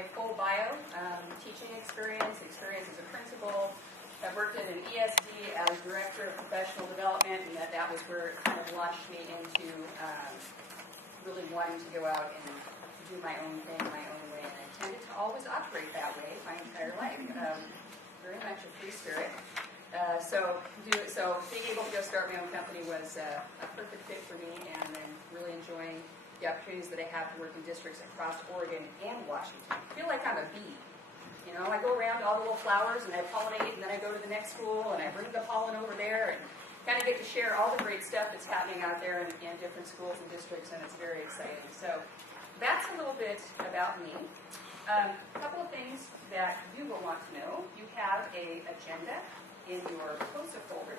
my full bio, teaching experience as a principal. I've worked at an ESD as Director of Professional Development, and that was where it kind of launched me into really wanting to go out and do my own thing, my own way. And I tended to always operate that way my entire life. Very much a free spirit. So being able to go start my own company was a perfect fit for me, and I'm really enjoying the opportunities that I have to work in districts across Oregon and Washington. I feel like I'm a bee. You know, I go around to all the little flowers and I pollinate, and then I go to the next school and I bring the pollen over there and kind of get to share all the great stuff that's happening out there in different schools and districts, and it's very exciting. So that's a little bit about me. A couple of things that you will want to know. You have an agenda in your COSA folder.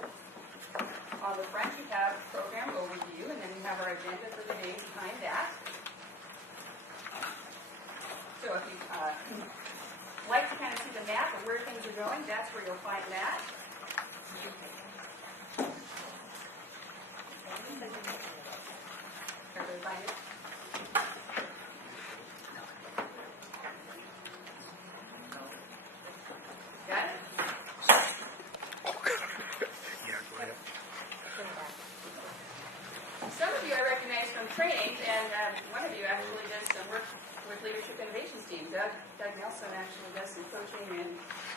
On the front you have program overview, and then we have our agenda for the day behind that. So if you like to kind of see the map of where things are going, that's where you'll find that. Everybody find it? Got it? Some of you I recognize from trainings, and one of you actually does some work with Leadership Innovations team. Doug Nelson actually does some coaching in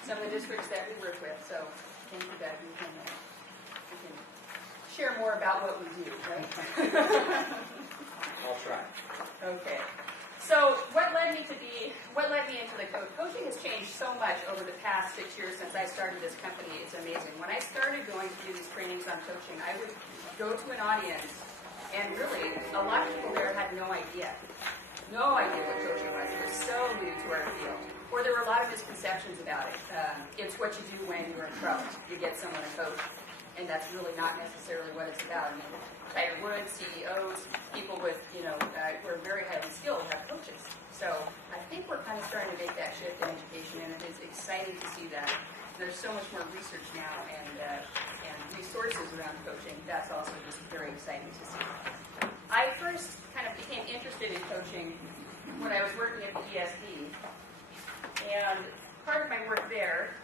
some of the districts that we work with. So thank you, Doug. We can share more about what we do, right? I'll try. Okay. So what led me into the coaching has changed so much over the past 6 years since I started this company. It's amazing. When I started going to do these trainings on coaching, I would go to an audience, and really, a lot of people there had no idea. No idea what coaching was. It was so new to our field. Or there were a lot of misconceptions about it. It's what you do when you're in trouble. You get someone to coach, and that's really not necessarily what it's about. I mean, Tiger Woods, CEOs, people with, who are very highly skilled have coaches. So I think we're kind of starting to make that shift in education, and it is exciting to see that. There's so much more research now and resources around coaching. That's also just very exciting to see. I first kind of became interested in coaching when I was working at the ESD, and part of my work there,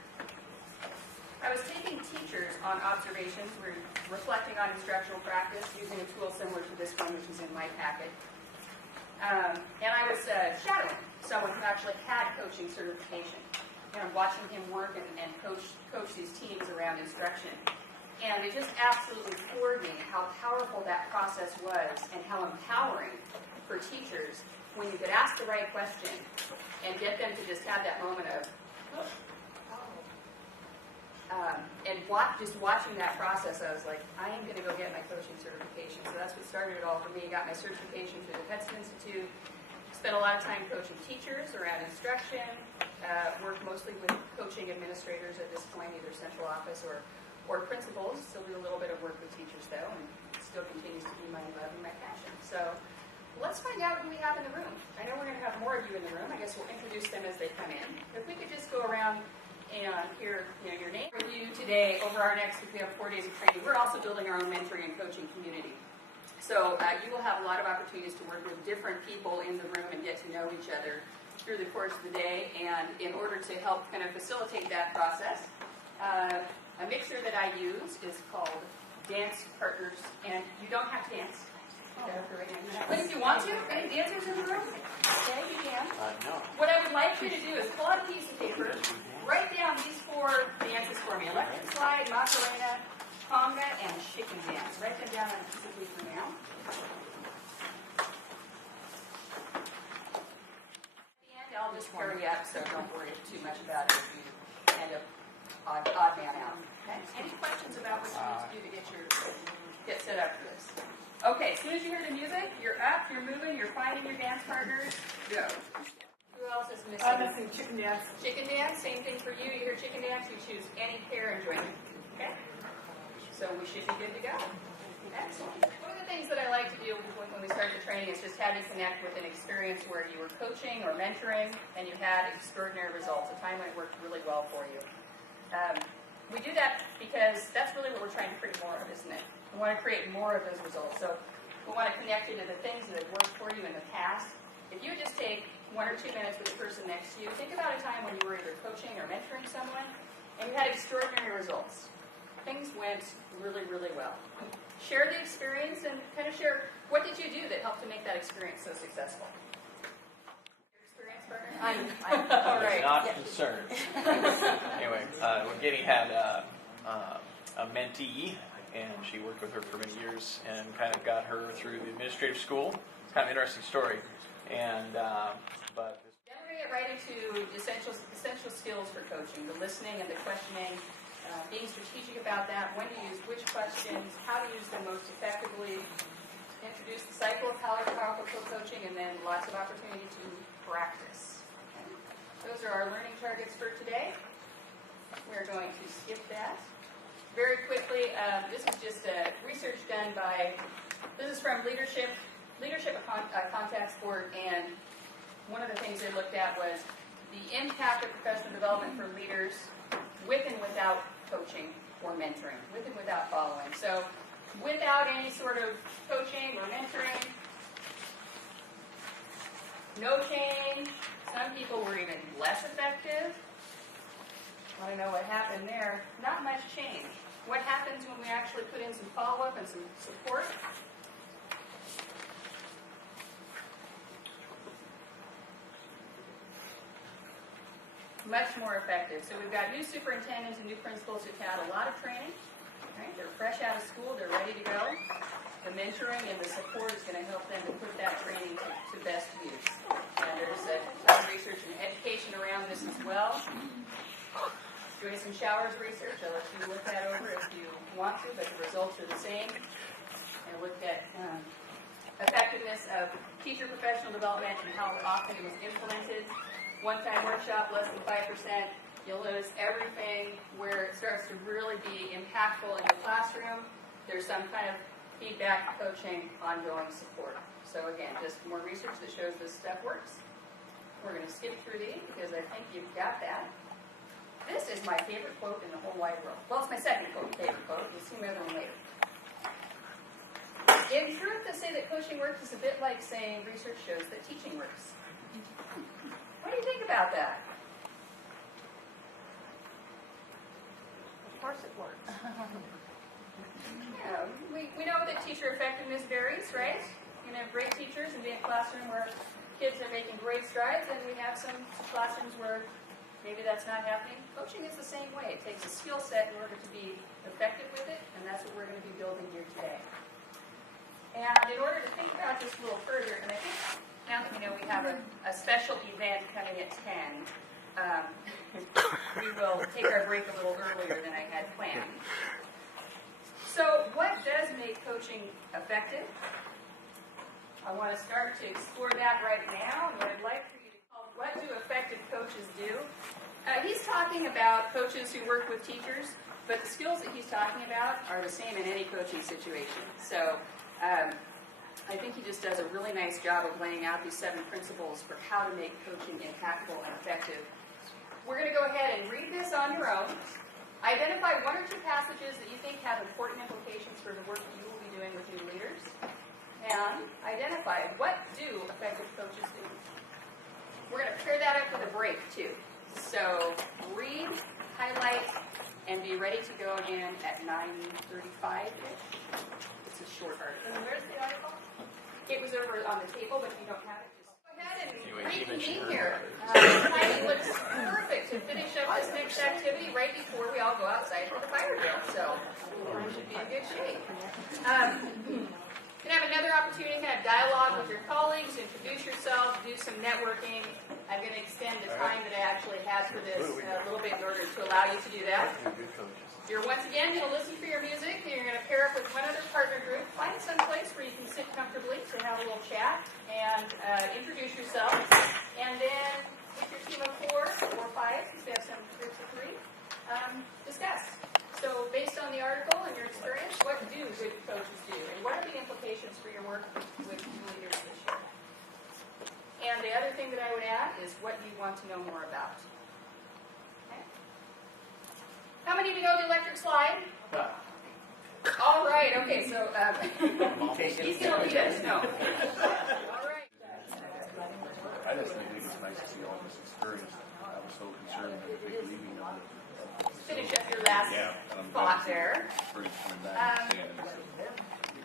I was taking teachers on observations. We're reflecting on instructional practice using a tool similar to this one, which is in my packet. And I was shadowing someone who actually had coaching certification, watching him work and coach these teams around instruction. And it just absolutely floored me how powerful that process was, and how empowering for teachers when you could ask the right question and get them to just have that moment of, just watching that process, I was like, I am going to go get my coaching certification. So that's what started it all for me. Got my certification through the Hudson Institute. Spent a lot of time coaching teachers around instruction. Worked mostly with coaching administrators at this point, either central office or principals. Still do a little bit of work with teachers, though, and still continues to be my love and my passion. So let's find out who we have in the room. I know we're going to have more of you in the room. I guess we'll introduce them as they come in. If we could just go around and hear your name. Review today over our next week. We have 4 days of training. We're also building our own mentoring and coaching community. So you will have a lot of opportunities to work with different people in the room and get to know each other through the course of the day. And in order to help kind of facilitate that process, a mixer that I use is called Dance Partners, and you don't have to dance. But if you want to, any dancers in the room? Okay, you can. No. What I would like you to do is pull out a piece of paper, write down these 4 dances for me: electric slide, Macarena, conga, and chicken dance. Write them down on a piece of paper now. At the end, I'll just hurry up, so don't worry too much about it if you end up odd man out. Okay? Any questions about what you need to do to get set up for this? Okay, as soon as you hear the music, you're up, you're moving, you're finding your dance partners. Go. Who else is missing? I'm missing chicken dance. Chicken dance, same thing for you. You hear chicken dance, you choose any pair and join it. Okay? So we should be good to go. Excellent. One of the things that I like to do when we start the training is just have you connect with an experience where you were coaching or mentoring and you had extraordinary results, a time when it worked really well for you. We do that because that's really what we're trying to create more of, isn't it? We want to create more of those results. So we want to connect you to the things that have worked for you in the past. If you just take 1 or 2 minutes with the person next to you, think about a time when you were either coaching or mentoring someone and you had extraordinary results. Things went really, really well. Share the experience and kind of share what did you do that helped to make that experience so successful. Your experience, partner? I'm all right. Not concerned. Anyway, Gideon had a mentee, and she worked with her for many years and kind of got her through the administrative school. It's kind of an interesting story. And but then we're going to get right into essential skills for coaching: the listening and the questioning, being strategic about that, when to use which questions, how to use them most effectively. Introduce the cycle of powerful co-coaching, and then lots of opportunity to practice. Okay. Those are our learning targets for today. We're going to skip that. Very quickly, this is just research done by, this is from Leadership Contacts Board, and one of the things they looked at was the impact of professional development for leaders with and without coaching or mentoring, with and without following. So without any sort of coaching or mentoring, no change. Some people were even less effective. Want to know what happened there? Not much change. What happens when we actually put in some follow-up and some support? Much more effective. So we've got new superintendents and new principals who've had a lot of training. Right? They're fresh out of school. They're ready to go. The mentoring and the support is going to help them to put that training to best use. And there's a ton of research and education around this as well. Doing some showers research. I'll let you look that over if you want to, but the results are the same. And looked at effectiveness of teacher professional development and how often it was implemented. One-time workshop, less than 5%. You'll notice everything where it starts to really be impactful in the classroom. There's some kind of feedback, coaching, ongoing support. So again, just more research that shows this stuff works. We're going to skip through these because I think you've got that. This is my favorite quote in the whole wide world. Well, it's my second favorite quote. You'll see my other one later. In truth, to say that coaching works is a bit like saying research shows that teaching works. What do you think about that? Of course it works. Yeah, we know that teacher effectiveness varies, right? You can have great teachers and be in a classroom where kids are making great strides, and we have some classrooms where maybe that's not happening. Coaching is the same way. It takes a skill set in order to be effective with it, and that's what we're going to be building here today. And in order to think about this a little further, and I think now that we know we have a special event coming at 10, we will take our break a little earlier than I had planned. So what does make coaching effective? I want to start to explore that right now, and what I'd like for you to call, what do effective coaches do? He's talking about coaches who work with teachers, but the skills that he's talking about are the same in any coaching situation. So I think he just does a really nice job of laying out these 7 principles for how to make coaching impactful and effective. We're going to go ahead and read this on your own. Identify 1 or 2 passages that you think have important implications for the work that you will be doing with new leaders. And identify what do effective coaches do. We're going to pair that up with a break, too. So read, highlight, and be ready to go again at 9:35-ish. It's a short article. And where's the article? It was over on the table, but if you don't have it, just go ahead and reconvene here. Heidi looks perfect to finish up this next activity right before we all go outside for the fire drill. So we should be in good shape. You can have another opportunity to have dialogue with your colleagues, introduce yourself, do some networking. I'm going to extend the time that I actually had for this a little bit in order to allow you to do that. You're once again going to listen for your music, and you're going to pair up with one other partner group. Find some place where you can sit comfortably to have a little chat and introduce yourself. And then with your team of 4 or 5, if you have some groups of 3, discuss. So based on the article and your experience, what do good coaches do? And what are the implications for your work with leaders this year? And the other thing that I would add is what you want to know more about. Okay. How many of you know the electric slide? All right, okay, so he's going to lead us. No. All right. nice to see all this experience. I was so concerned at the big leaving of it. Finish up your last Yeah, and I'm thought glad there. Bernie's coming back and saying it.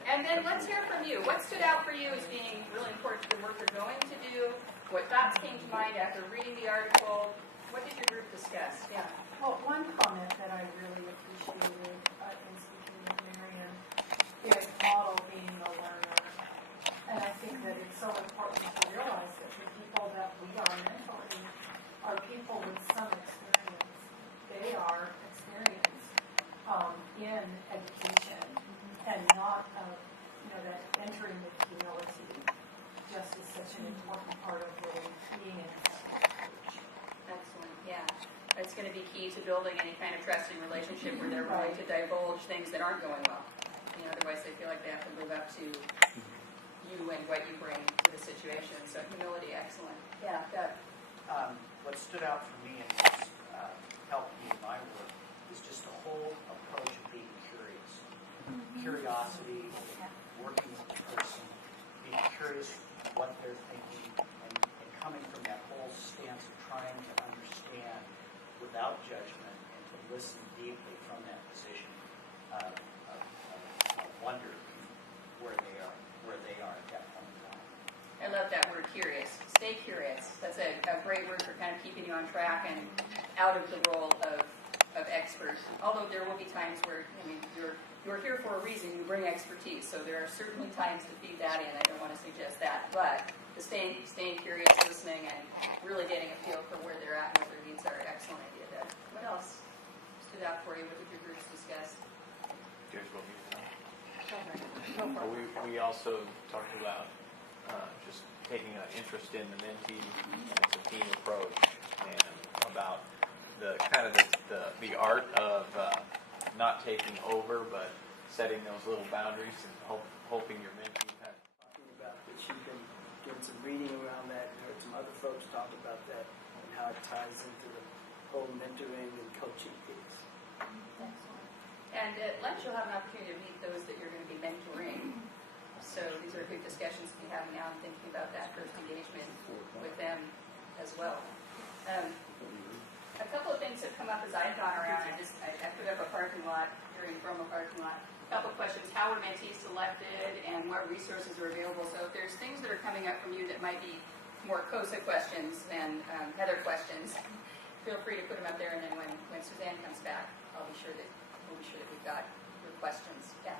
And then let's hear from you. What stood out for you as being really important to the work you're going to do? What thoughts came to mind after reading the article? What did your group discuss? Yeah. Well, one comment that I really appreciated in speaking with Marion is model being a learner. And I think that it's so important to realize that the people that we are mentoring are people with some experience. They are experienced in education and not, that entering with humility just is such an important part of really being an effective coach. Excellent. Yeah. It's going to be key to building any kind of trusting relationship where they're willing to divulge things that aren't going well. Otherwise they feel like they have to live up to you and what you bring to the situation. So humility, excellent. Yeah, Doug. What stood out for me and what's helped me in my work is just the whole approach of being curious. Curiosity, working with the person, being curious what they're thinking, and coming from that whole stance of trying to understand without judgment and to listen deeply from that position of wonder where they are at that point in time. I love that word, curious. Stay curious. That's a great word for kind of keeping you on track and out of the role of expert. Although there will be times where, you're here for a reason, you bring expertise. So there are certainly times to feed that in. I don't want to suggest that. But the staying curious, listening, and really getting a feel for where they're at and what their needs are. Excellent idea, Doug. What else stood out for you? What did your groups discuss? Do you guys want me to know? Go for it. We also talked about just taking an interest in the mentee, and it's a team approach, and about the kind of the art of not taking over, but setting those little boundaries and hoping your mentee kind of talking about that you've been doing some reading around that and heard some other folks talk about that and how it ties into the whole mentoring and coaching piece. And at lunch, you'll have an opportunity to meet those that you're going to be mentoring. So these are good discussions to be having now and thinking about that first engagement with them as well. A couple of things have come up as I've gone around. I put up a parking lot, here in Promo parking lot. A couple of questions: how were mentees selected, and what resources are available? So if there's things that are coming up from you that might be more COSA questions than Heather questions, feel free to put them up there. And then when Suzanne comes back, we'll be sure that we've got your questions. Yeah.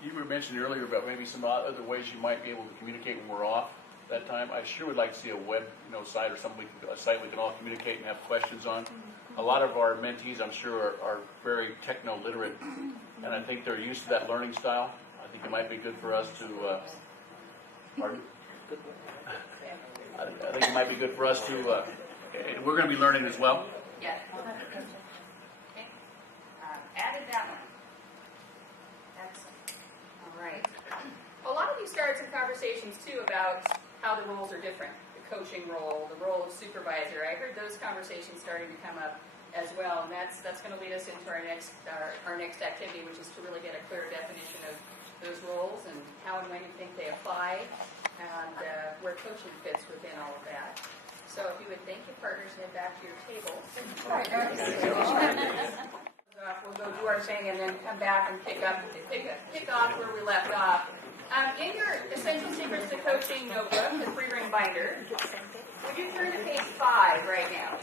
You were mentioning earlier about maybe some other ways you might be able to communicate when we're off that time. I sure would like to see a web site or something, a site we can all communicate and have questions on. A lot of our mentees, I'm sure, are very techno-literate, and I think they're used to that learning style. I think it might be good for us to, pardon? I think it might be good for us to, we're going to be learning as well. Yeah. Okay. Added that one. Excellent. All right. A lot of you started some conversations, too, about how the roles are different. The coaching role, the role of supervisor. I heard those conversations starting to come up as well, and that's going to lead us into our next activity, which is to really get a clear definition of those roles and how and when you think they apply, and where coaching fits within all of that. So if you would thank your partners and head back to your table. We'll go do our thing and then come back and pick off where we left off. In your Essential Secrets to Coaching notebook, the 3-ring binder, would you turn to page 5 right now?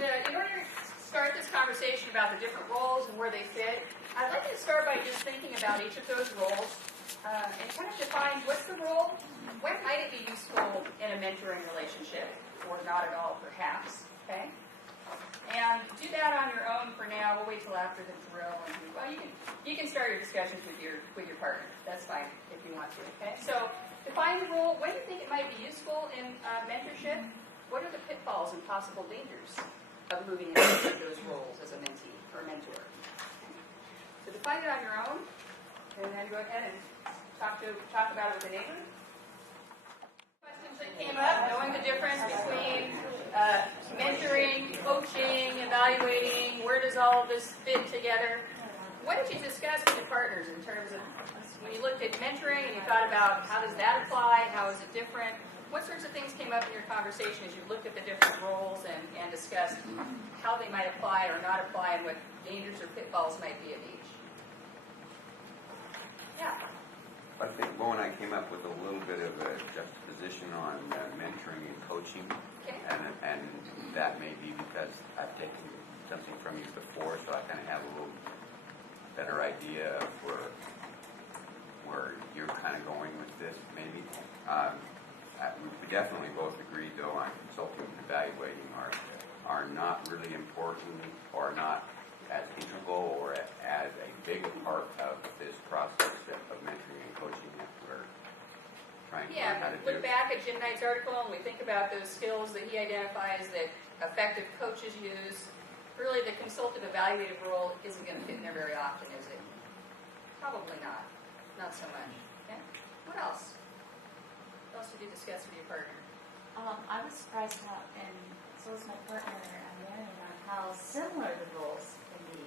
In order to start this conversation about the different roles and where they fit, I'd like to start by just thinking about each of those roles and kind of define what's the role, when might it be useful in a mentoring relationship, or not at all perhaps, okay? And do that on your own for now. We'll wait till after the drill. And you can start your discussions with your partner. That's fine if you want to, okay? So define the role. When do you think it might be useful in mentorship? What are the pitfalls and possible dangers? of moving into those roles as a mentee or mentor. So define it on your own, and then go ahead and talk about it with a neighbor. Questions that came up, knowing the difference between mentoring, coaching, evaluating, where does all of this fit together? What did you discuss with your partners in terms of when you looked at mentoring and you thought about how does that apply, how is it different? What sorts of things came up in your conversation as you looked at the different roles and discussed how they might apply or not apply and what dangers or pitfalls might be of each? Yeah. I think Bo and I came up with a little bit of a juxtaposition on mentoring and coaching, Okay. and that may be because I've taken something from you before, so I kind of have a little better idea of where you're kind of going with this, maybe. We definitely both agreed, though, on consulting and evaluating are not really important or not as integral or as a big part of this process of mentoring and coaching that we're trying to learn how to do. Look back at Jim Knight's article and we think about those skills that he identifies that effective coaches use. Really, the consultative evaluative role isn't going to fit in there very often, is it? Probably not. Not so much. Yeah? What else? What else did you discuss with your partner? I was surprised how, and so was my partner, Marion, on how similar the roles can be,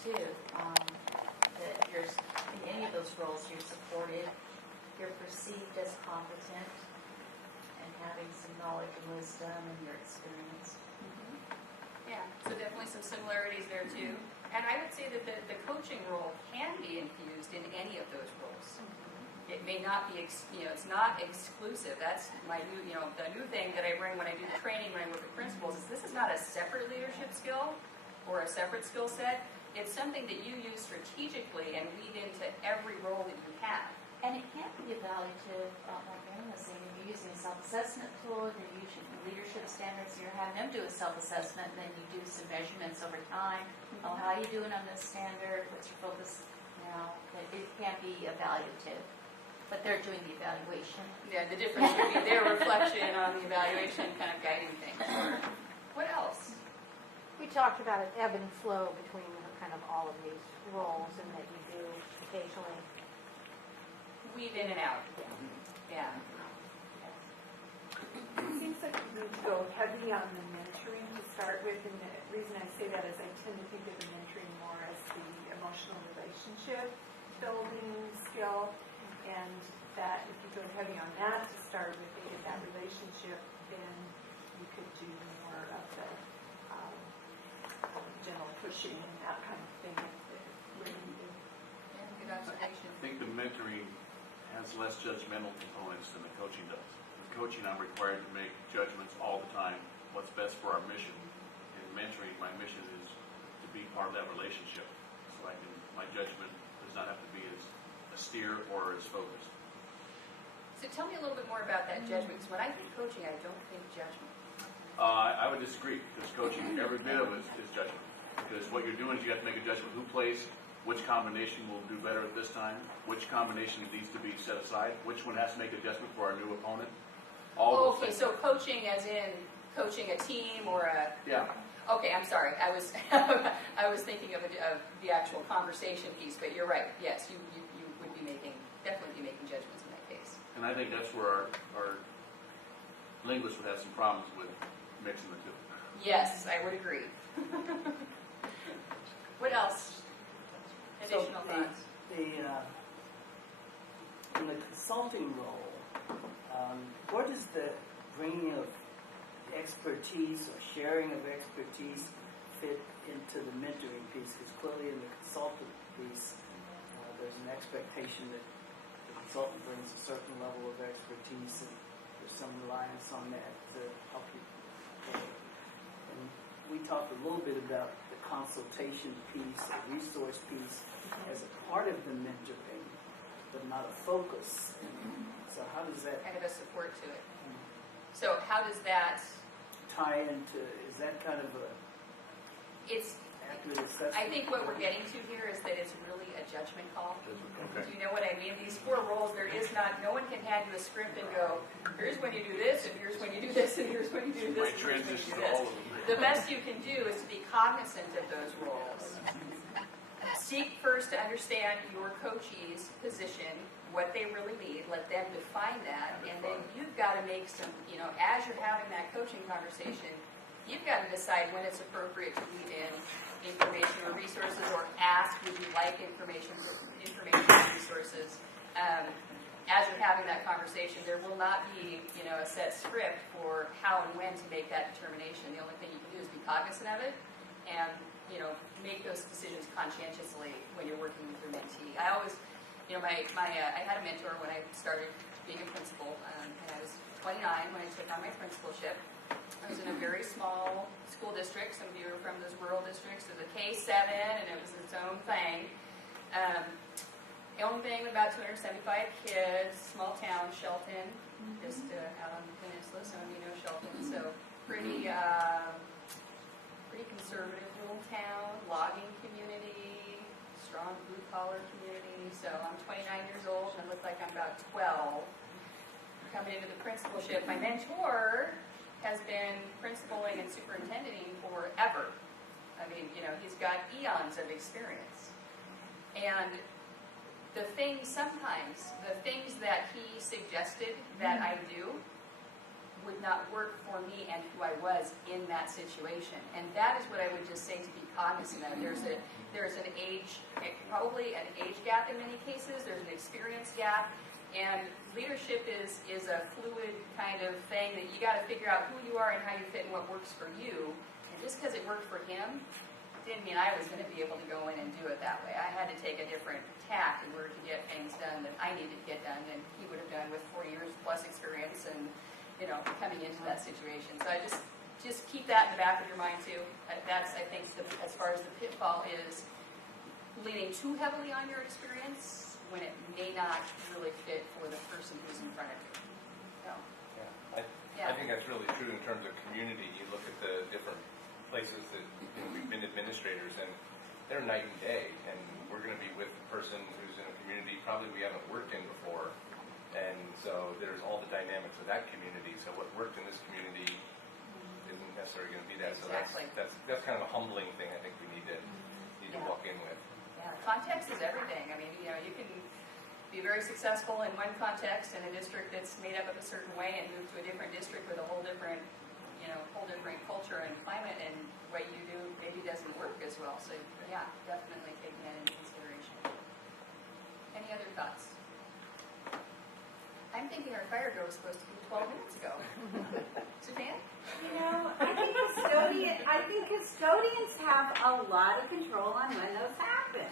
too. That you're, in any of those roles, you're supported, you're perceived as competent, and having some knowledge and wisdom in your experience. Yeah, so definitely some similarities there too. And I would say that the coaching role can be infused in any of those roles. It may not be, it's not exclusive. That's my new, the new thing that I bring when I do the training, when I work with principals, is this is not a separate leadership skill or a separate skill set. It's something that you use strategically and weave into every role that you have. And it can be evaluative, like Marion was saying, you're using a self-assessment tool, you're using leadership standards, you're having them do a self-assessment, and then you do some measurements over time. Oh, how are you doing on this standard? What's your focus now? It can be evaluative, but they're doing the evaluation. Yeah, the difference would be their reflection on the evaluation, kind of guiding things. What else? We talked about an ebb and flow between kind of all of these roles, and that you do occasionally Weave in and out. Yeah. It seems like we need to go heavy on the mentoring to start with, and the reason I say that is I tend to think of the mentoring more as the emotional relationship building skill, and that if you go heavy on that to start with, to get that relationship, then you could do more of the general pushing and that kind of thing that we're needing. Yeah, good observation. I think the mentoring has less judgmental components than the coaching does. With coaching, I'm required to make judgments all the time, what's best for our mission. In mentoring, my mission is to be part of that relationship. So my judgment does not have to be as austere or as focused. So tell me a little bit more about that judgment, because when I think coaching, I don't think judgment. I would disagree, because coaching, every bit of it is judgment. Because what you're doing is you have to make a judgment who plays, which combination will do better at this time, which combination needs to be set aside, which one has to make adjustment for our new opponent. All those Okay, things. so coaching as in coaching a team or a... Yeah. Okay, I'm sorry. I was I was thinking of the actual conversation piece, but you're right. Yes, you would be definitely be making judgments in that case. And I think that's where our linguists would have some problems with mixing the two. Yes, I would agree. What else? Additional thoughts? In the consulting role, where does the bringing of expertise or sharing of expertise fit into the mentoring piece? Because clearly in the consultant piece, there's an expectation that the consultant brings a certain level of expertise, and there's some reliance on that to help you. And we talked a little bit about the consultation piece, the resource piece, as a part of the mentoring, but not a focus. So how does that Kind of a support to it. So how does that... tie into, is that kind of a It's... accurate assessment? I think what we're getting to here is that it's really a judgment call. Okay. Do you know what I mean? These 4 roles, no one can hand you a script and go, here's when you do this, and here's when you do this, and here's when you do this, My and here's when you transition do to this. all of them. the best you can do is to be cognizant of those roles. Seek first to understand your coachee's position, what they really need, let them define that, and then you've got to make some, as you're having that coaching conversation, you've got to decide when it's appropriate to lead in information or resources, or ask, would you like information or resources. As you're having that conversation, there will not be, a set script for how and when to make that determination. The only thing you can do is be cognizant of it and, make those decisions conscientiously when you're working with your mentee. I always, I had a mentor when I started being a principal, and I was 29 when I took on my principalship. I was in a very small school district. Some of you are from those rural districts. It was a K-7, and it was its own thing. The only thing with about 275 kids, small town, Shelton, just out on the peninsula. Some of you know Shelton. So pretty conservative little town, logging community, strong blue-collar community. So I'm 29 years old, and I look like I'm about 12. Coming into the principalship, my mentor has been principaling and superintending forever. I mean, he's got eons of experience. And the things that he suggested that I do would not work for me and who I was in that situation. And that is what I would just say to be cognizant of. There's an age, probably an age gap in many cases. There's an experience gap. And leadership is a fluid kind of thing that you got to figure out who you are and how you fit and what works for you. And just because it worked for him didn't mean I was going to be able to go in and do it that way. I had to take a different tack in order to get things done that I needed to get done, and he would have done with 4 years plus experience and coming into that situation. So I just keep that in the back of your mind too. That's, I think, as far as the pitfall is leaning too heavily on your experience when it may not really fit for the person who's in front of you. So, I think that's really true in terms of community. You look at the different places that we've been administrators, and they're night and day. And we're going to be with the person who's in a community probably we haven't worked in before. And so there's all the dynamics of that community. So what worked in this community isn't necessarily going to be that. Exactly. So that's kind of a humbling thing I think we need to walk in with. Yeah, context is everything. I mean, you can be very successful in one context in a district that's made up of a certain way and move to a different district with a whole different culture and climate, and what you do maybe doesn't work as well. So yeah, definitely taking that into consideration. Any other thoughts? I'm thinking our fire drill was supposed to be 12 minutes ago. Suzanne? I think custodians have a lot of control on when those happen.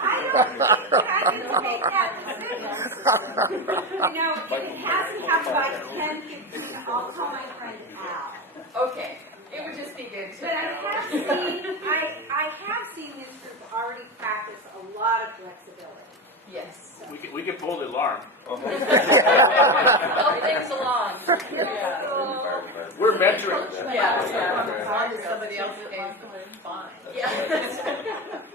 I don't think I can make that decision. If it has to happen by 10:15, I'll call my friend Al. Okay. It would just be good to But I have seen Mr. already practice a lot of flexibility. Yes. We can pull the alarm. Help things along. Yeah. We're mentoring. Somebody else pays fine. Yeah.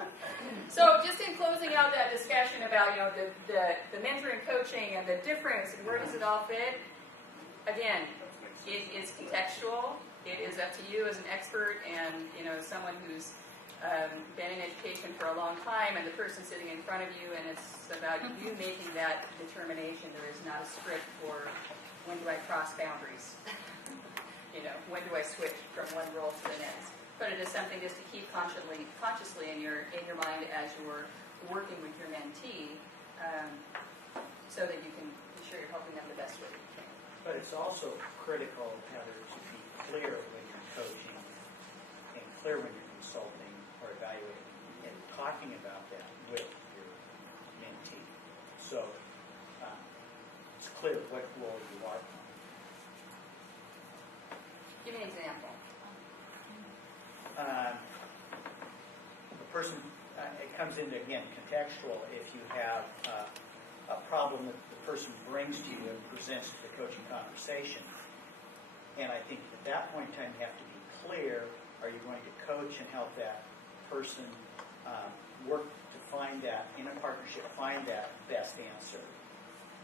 So just in closing out that discussion about the mentoring, coaching, and the difference and where does it all fit, again, it is contextual. It is up to you as an expert and someone who's been in education for a long time, and the person sitting in front of you, and it's about you making that determination. There is not a script for when do I cross boundaries. When do I switch from one role to the next. But it is something just to keep consciously in your mind as you're working with your mentee, so that you can be sure you're helping them the best way you can. But it's also critical, Heather, to be clear when you're coaching and clear when you're consulting or evaluating and talking about that with your mentee. So it's clear what role you are playing. Give me an example. The person, it comes into, again, contextual. If you have a problem that the person brings to you and presents to the coaching conversation, and I think at that point in time you have to be clear, are you going to coach and help that person work to find that, in a partnership, find that best answer?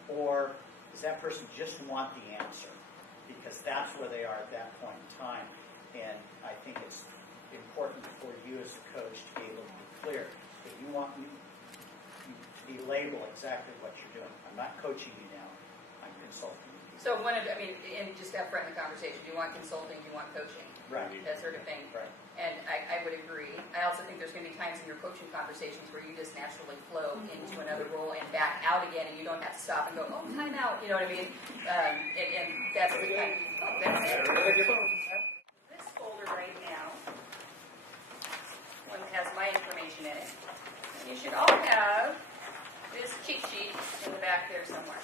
Or does that person just want the answer? because that's where they are at that point in time. And I think it's important for you as a coach to be able to be clear that you want me to label exactly what you're doing. I'm not coaching you now, I'm consulting you. So and just up front in the conversation, you want consulting, you want coaching. Right. That sort of thing. Right. And I would agree. I also think there's going to be times in your coaching conversations where you just naturally flow into another role and back out again, and you don't have to stop and go, oh, time out, you know what I mean? And that's the kind that's it. This folder right now, one has my information in it. And you should all have this cheat sheet in the back there somewhere.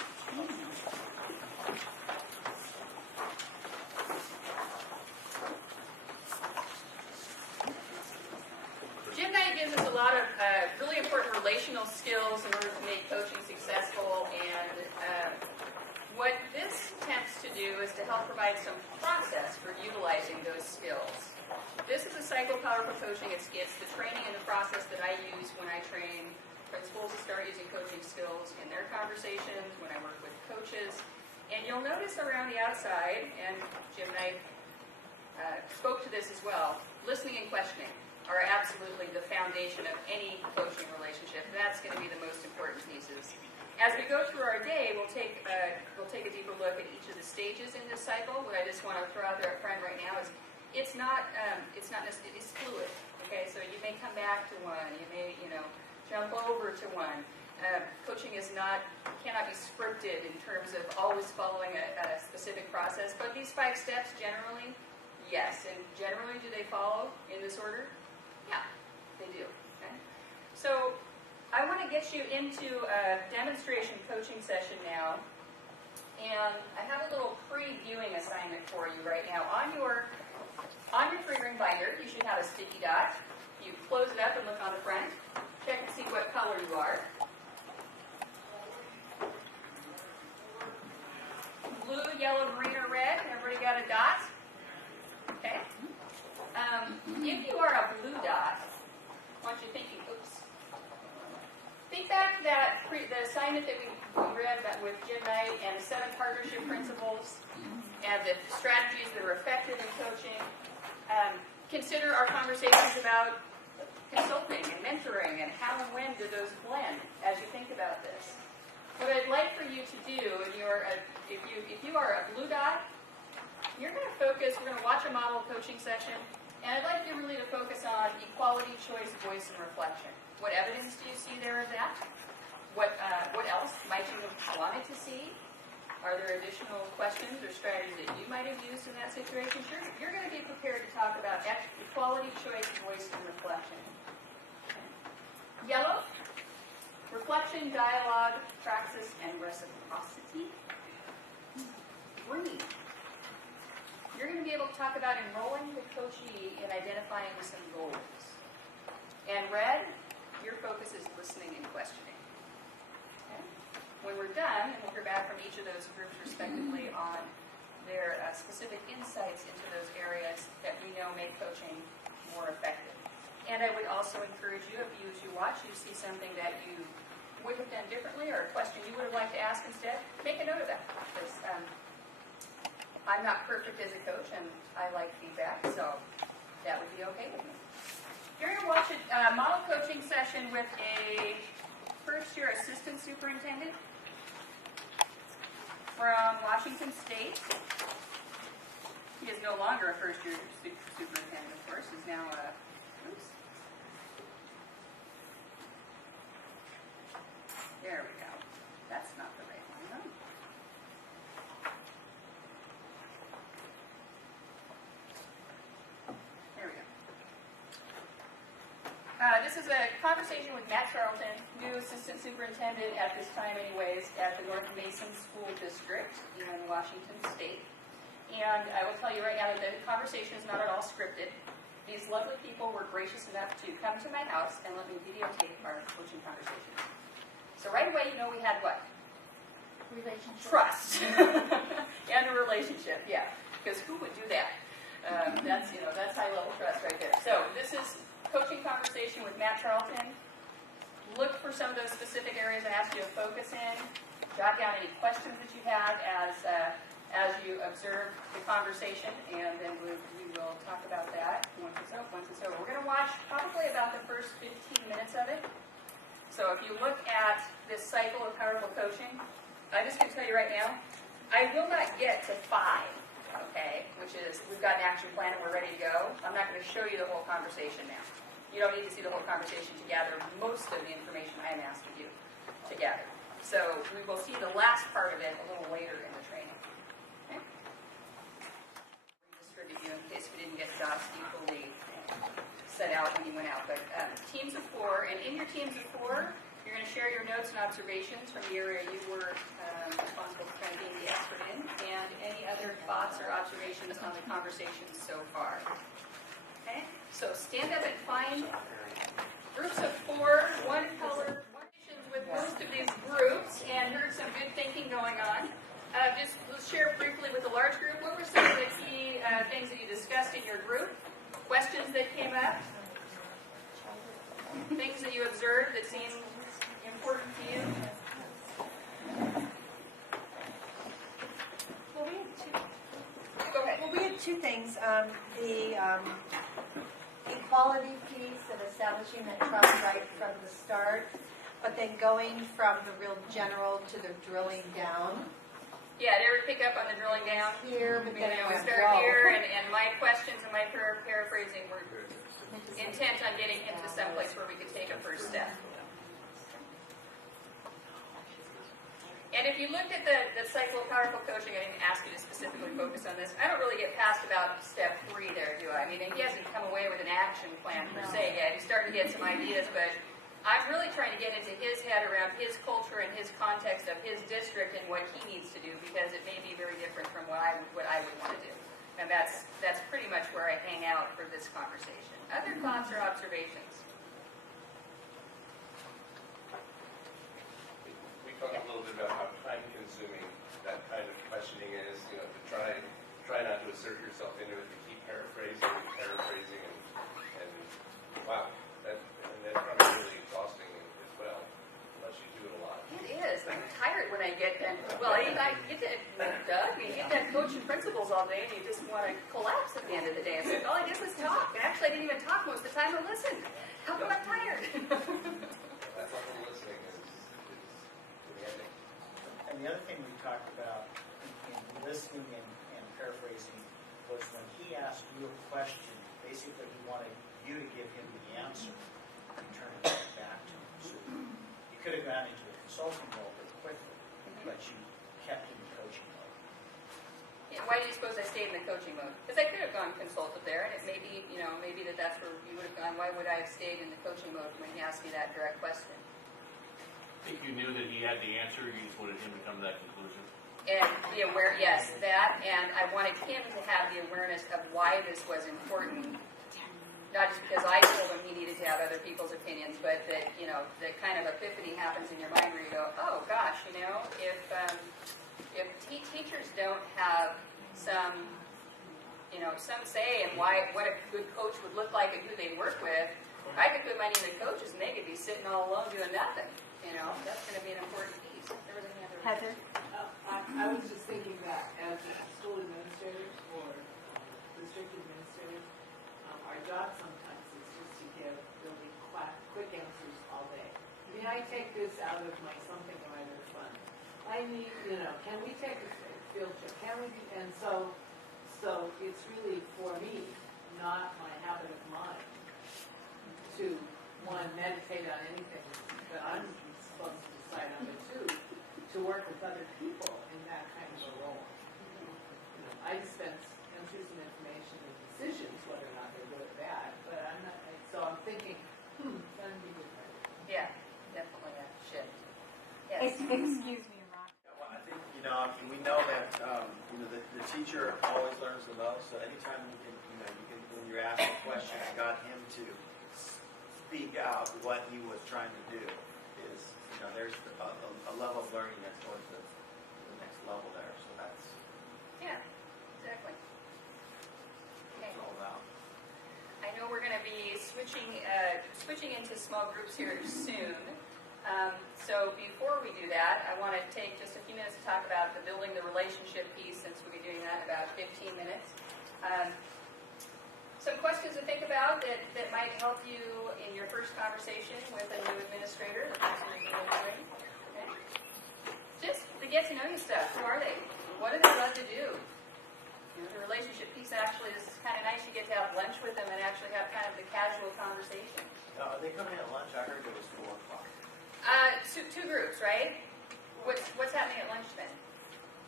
Gym night gives us a lot of really important relational skills in order to make coaching successful, and what this attempts to do is to help provide some process for utilizing those skills. This is a cycle powerful coaching. It's the training and the process that I use when I train principals to start using coaching skills in their conversations, when I work with coaches. And you'll notice around the outside, and Jim and I spoke to this as well, listening and questioning are absolutely the foundation of any coaching relationship. That's going to be the most important pieces. As we go through our day, we'll take a deeper look at each of the stages in this cycle. What I just want to throw out there up front right now is it's fluid. Okay, so you may come back to one, you may jump over to one. Coaching cannot be scripted in terms of always following a specific process. But these 5 steps generally, yes, and generally do they follow in this order? Yeah, they do. Okay? So I want to get you into a demonstration coaching session now. And I have a little previewing assignment for you right now. On your 3-ring binder, you should have a sticky dot. You close it up and look on the front. Check and see what color you are. Blue, yellow, green, or red. Everybody got a dot? Okay. If you are a blue dot, I want you thinking, oops. Think back to the assignment that we read about with Jim Knight and the 7 partnership principles and the strategies that are effective in coaching. Consider our conversations about consulting and mentoring and how and when do those blend as you think about this. What I'd like for you to do, if you are a blue dot, you're going to focus, we're going to watch a model coaching session, and I'd like you really to focus on equality, choice, voice, and reflection. What evidence do you see there of that? What else might you have wanted to see? Are there additional questions or strategies that you might have used in that situation? Sure, you're going to be prepared to talk about equality, choice, voice, and reflection. Yellow, reflection, dialogue, praxis, and reciprocity. Green, you're going to be able to talk about enrolling the coachee in identifying some goals. And red, your focus is listening and questioning. Okay? When we're done, and we'll hear back from each of those groups respectively on their specific insights into those areas that we know make coaching more effective. And I would also encourage you, if you, as you watch, you see something that you would have done differently or a question you would have liked to ask instead, make a note of that. Because I'm not perfect as a coach, and I like feedback, so that would be okay with me. You're going to watch a model coaching session with a first-year assistant superintendent from Washington State. He is no longer a first-year superintendent, of course. He's now there we go. That's not the right one, though. There we go. This is a conversation with Matt Charlton, new assistant superintendent at this time anyways, at the North Mason School District in Washington State. And I will tell you right now that the conversation is not at all scripted. These lovely people were gracious enough to come to my house and let me videotape our coaching conversations. So right away, you know we had what? Relationship. Trust. And a relationship, yeah. Because who would do that? That's high-level trust right there. So this is coaching conversation with Matt Charlton. Look for some of those specific areas I asked you to focus in. Jot down any questions that you have as as you observe the conversation, and then we will talk about that once it's over. We're going to watch probably about the first 15 minutes of it. So if you look at this cycle of powerful coaching, I'm just going to tell you right now, I will not get to 5, okay, which is we've got an action plan and we're ready to go. I'm not going to show you the whole conversation now. You don't need to see the whole conversation to gather most of the information I am asking you to gather. So we will see the last part of it a little later in the training. Okay? Distribute you in case we didn't get jobs equally set out when you went out. But teams of 4, and in your teams of 4, you're going to share your notes and observations from the area you were responsible for kind of being the expert in, and any other thoughts or observations on the conversation so far. Okay? So stand up and find groups of 4, one color, with most of these groups, and heard some good thinking going on. Just we'll share briefly with the large group, what were some of the key things that you discussed in your group? Questions that came up? Things that you observed that seemed important to you? Go ahead. Well, we had 2 things. The equality piece of establishing that trust right from the start, but then going from the real general to the drilling down. Yeah, they would pick up on the drilling down. Here, but then we start here, and my questions and my paraphrasing were intent on getting him to some place where we could take a first step. And if you looked at the cycle of powerful coaching, I didn't ask you to specifically focus on this. I don't really get past about step 3 there, do I? I mean, he hasn't come away with an action plan per se yet. He's starting to get some ideas, but I'm really trying to get into his head around his culture and his context of his district and what he needs to do, because it may be very different from what I would want to do. And that's pretty much where I hang out for this conversation. Other thoughts or observations? We talked a little bit about how time-consuming that kind of questioning is. You know, to try not to assert yourself into it, to keep paraphrasing, and wow, that's probably really exhausting as well, unless you do it a lot. It is. I'm tired when I get done. Well, I get to, Doug, you get done coaching principals all day, and you just want to collapse at the end of the day. So all I did was talk. And actually, I didn't even talk most of the time. I listened. How come I'm tired? That's all the listening is demanding. And the other thing we talked about in listening and paraphrasing was when he asked you a question, basically he wanted you to give him the answer and turn it back to him. So you could have gone into a consulting role pretty quickly, but you kept in the coaching mode. Yeah, why do you suppose I stayed in the coaching mode? Because I could have gone consultative there, and it may be, maybe that's where you would have gone. Why would I have stayed in the coaching mode when he asked me that direct question? I think you knew that he had the answer, you just wanted him to come to that conclusion. And the yes, that, and I wanted him to have the awareness of why this was important. Not just because I told him he needed to have other people's opinions, but that, the kind of epiphany happens in your mind where you go, oh gosh, if teachers don't have some say in what a good coach would look like and who they work with, I could put my name in coaches and they could be sitting all alone doing nothing. That's going to be an important piece. There was any other Heather? I was just thinking that as school administrators or district administrators, our job sometimes is just to give really quick answers all day. I mean, I take this out of my something or other fun. I need, can we take a field trip? Can we do, and so it's really for me, not my habit of mind to meditate on anything that I'm supposed to decide on, but to work with other people in that kind of a role. I dispense entries and information and decisions, whether or not they're good or bad, but I'm not, so I'm thinking, that would be good. Yeah, definitely a shift. Yes. Excuse me, Ron. Well, I think, we know that, the teacher always learns the most, so anytime you can, when you're asked a question, I got him to speak out what he was trying to do is, there's a level of learning that's going to the next level there, so that's Yeah, exactly. what it's all about. I know we're going to be switching into small groups here soon. So before we do that, I want to take just a few minutes to talk about the building the relationship piece, since we'll be doing that in about 15 minutes. Some questions to think about that might help you in your first conversation with a new administrator, the person that you're doing. Okay? Just the get to know you stuff. Who are they? What do they love to do? You know, the relationship piece actually is kind of nice. You get to have lunch with them and actually have kind of the casual conversation. Are they coming at lunch? I heard it was 4 o'clock. Two groups, right? What's happening at lunch then?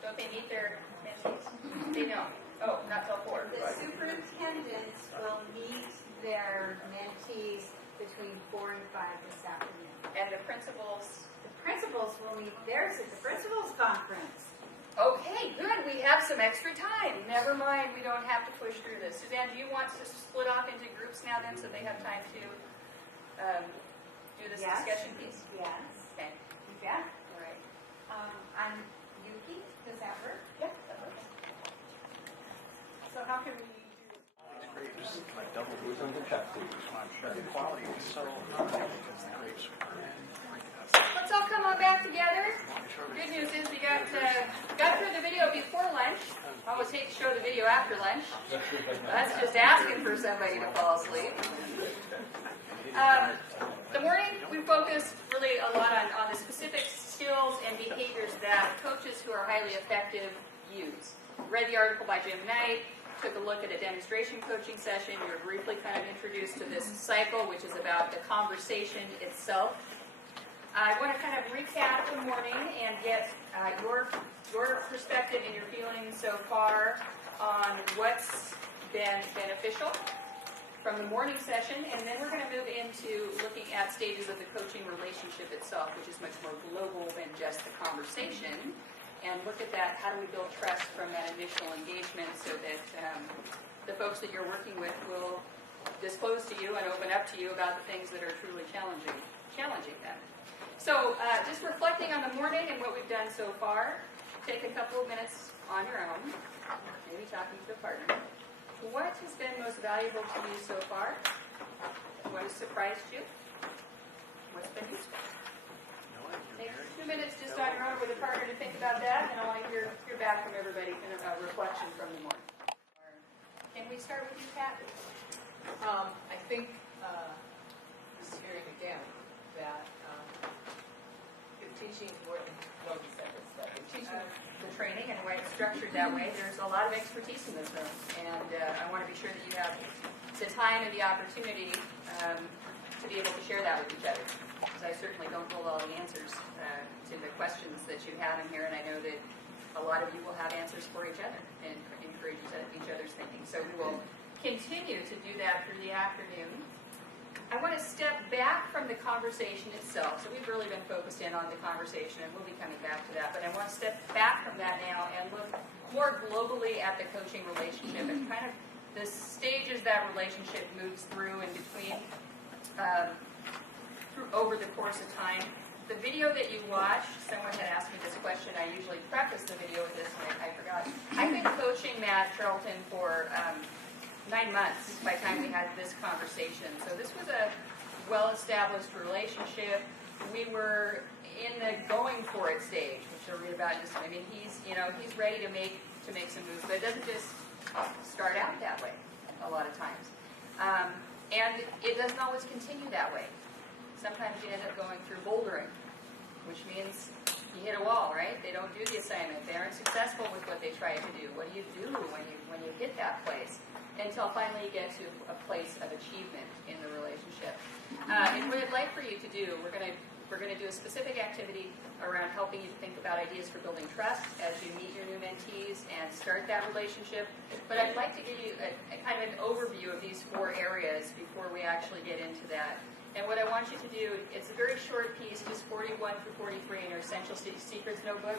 Don't they meet their mentees? They don't. Oh, not till 4. The superintendents will meet their mentees between 4 and 5 this afternoon. And the principals? The principals will meet theirs at the principals conference. Okay, good. We have some extra time. Never mind, we don't have to push through this. Suzanne, do you want to split off into groups now then so they have time to do this discussion piece? Yes. Okay. Yeah. All right. I'm Yuki. Does that work? Yeah, that works. So how can we do? Let's all come on back together. Good news is we got through the video before lunch. I always hate to show the video after lunch. That's just asking for somebody to fall asleep. The morning we focused really a lot on the specific skills and behaviors that coaches who are highly effective use. Read the article by Jim Knight, took a look at a demonstration coaching session. You were briefly kind of introduced to this cycle, which is about the conversation itself. I want to kind of recap the morning and get your perspective and your feelings so far on what's been beneficial from the morning session, and then we're going to move into looking at stages of the coaching relationship itself, which is much more global than just the conversation, and look at that, how do we build trust from that initial engagement so that the folks that you're working with will disclose to you and open up to you about the things that are truly challenging them. So just reflecting on the morning and what we've done so far, take a couple of minutes on your own, maybe talking to a partner. What has been most valuable to you so far? What has surprised you? What's been useful? Take 2 minutes just on your own with a partner to think about that, and I want to hear back from everybody in a reflection from the morning. Can we start with you, Pat? I think just hearing again that the teaching more than the teaching. The training and why it's structured that way. There's a lot of expertise in this room, and I want to be sure that you have the time and the opportunity to be able to share that with each other. Because I certainly don't hold all the answers to the questions that you have in here, and I know that a lot of you will have answers for each other and encourage each other's thinking. So we will continue to do that through the afternoon. I want to step back from the conversation itself. So we've really been focused in on the conversation, and we'll be coming back to that. But I want to step back from that now and look more globally at the coaching relationship and kind of the stages that relationship moves through and between over the course of time. The video that you watched, someone had asked me this question. I usually preface the video with this, and I forgot. I've been coaching Matt Charlton for 9 months by the time we had this conversation. So this was a well-established relationship. We were in the going for it stage, which you'll read about in just a minute. I mean, he's ready to make some moves, but it doesn't just start out that way a lot of times. And it doesn't always continue that way. Sometimes you end up going through bouldering, which means you hit a wall, right? They don't do the assignment. They aren't successful with what they try to do. What do you do when you hit that place? Until finally you get to a place of achievement in the relationship. And what I'd like for you to do, we're going to do a specific activity around helping you think about ideas for building trust as you meet your new mentees and start that relationship. But I'd like to give you a kind of an overview of these 4 areas before we actually get into that. And what I want you to do, it's a very short piece, just 41 through 43 in your Essential Secrets notebook.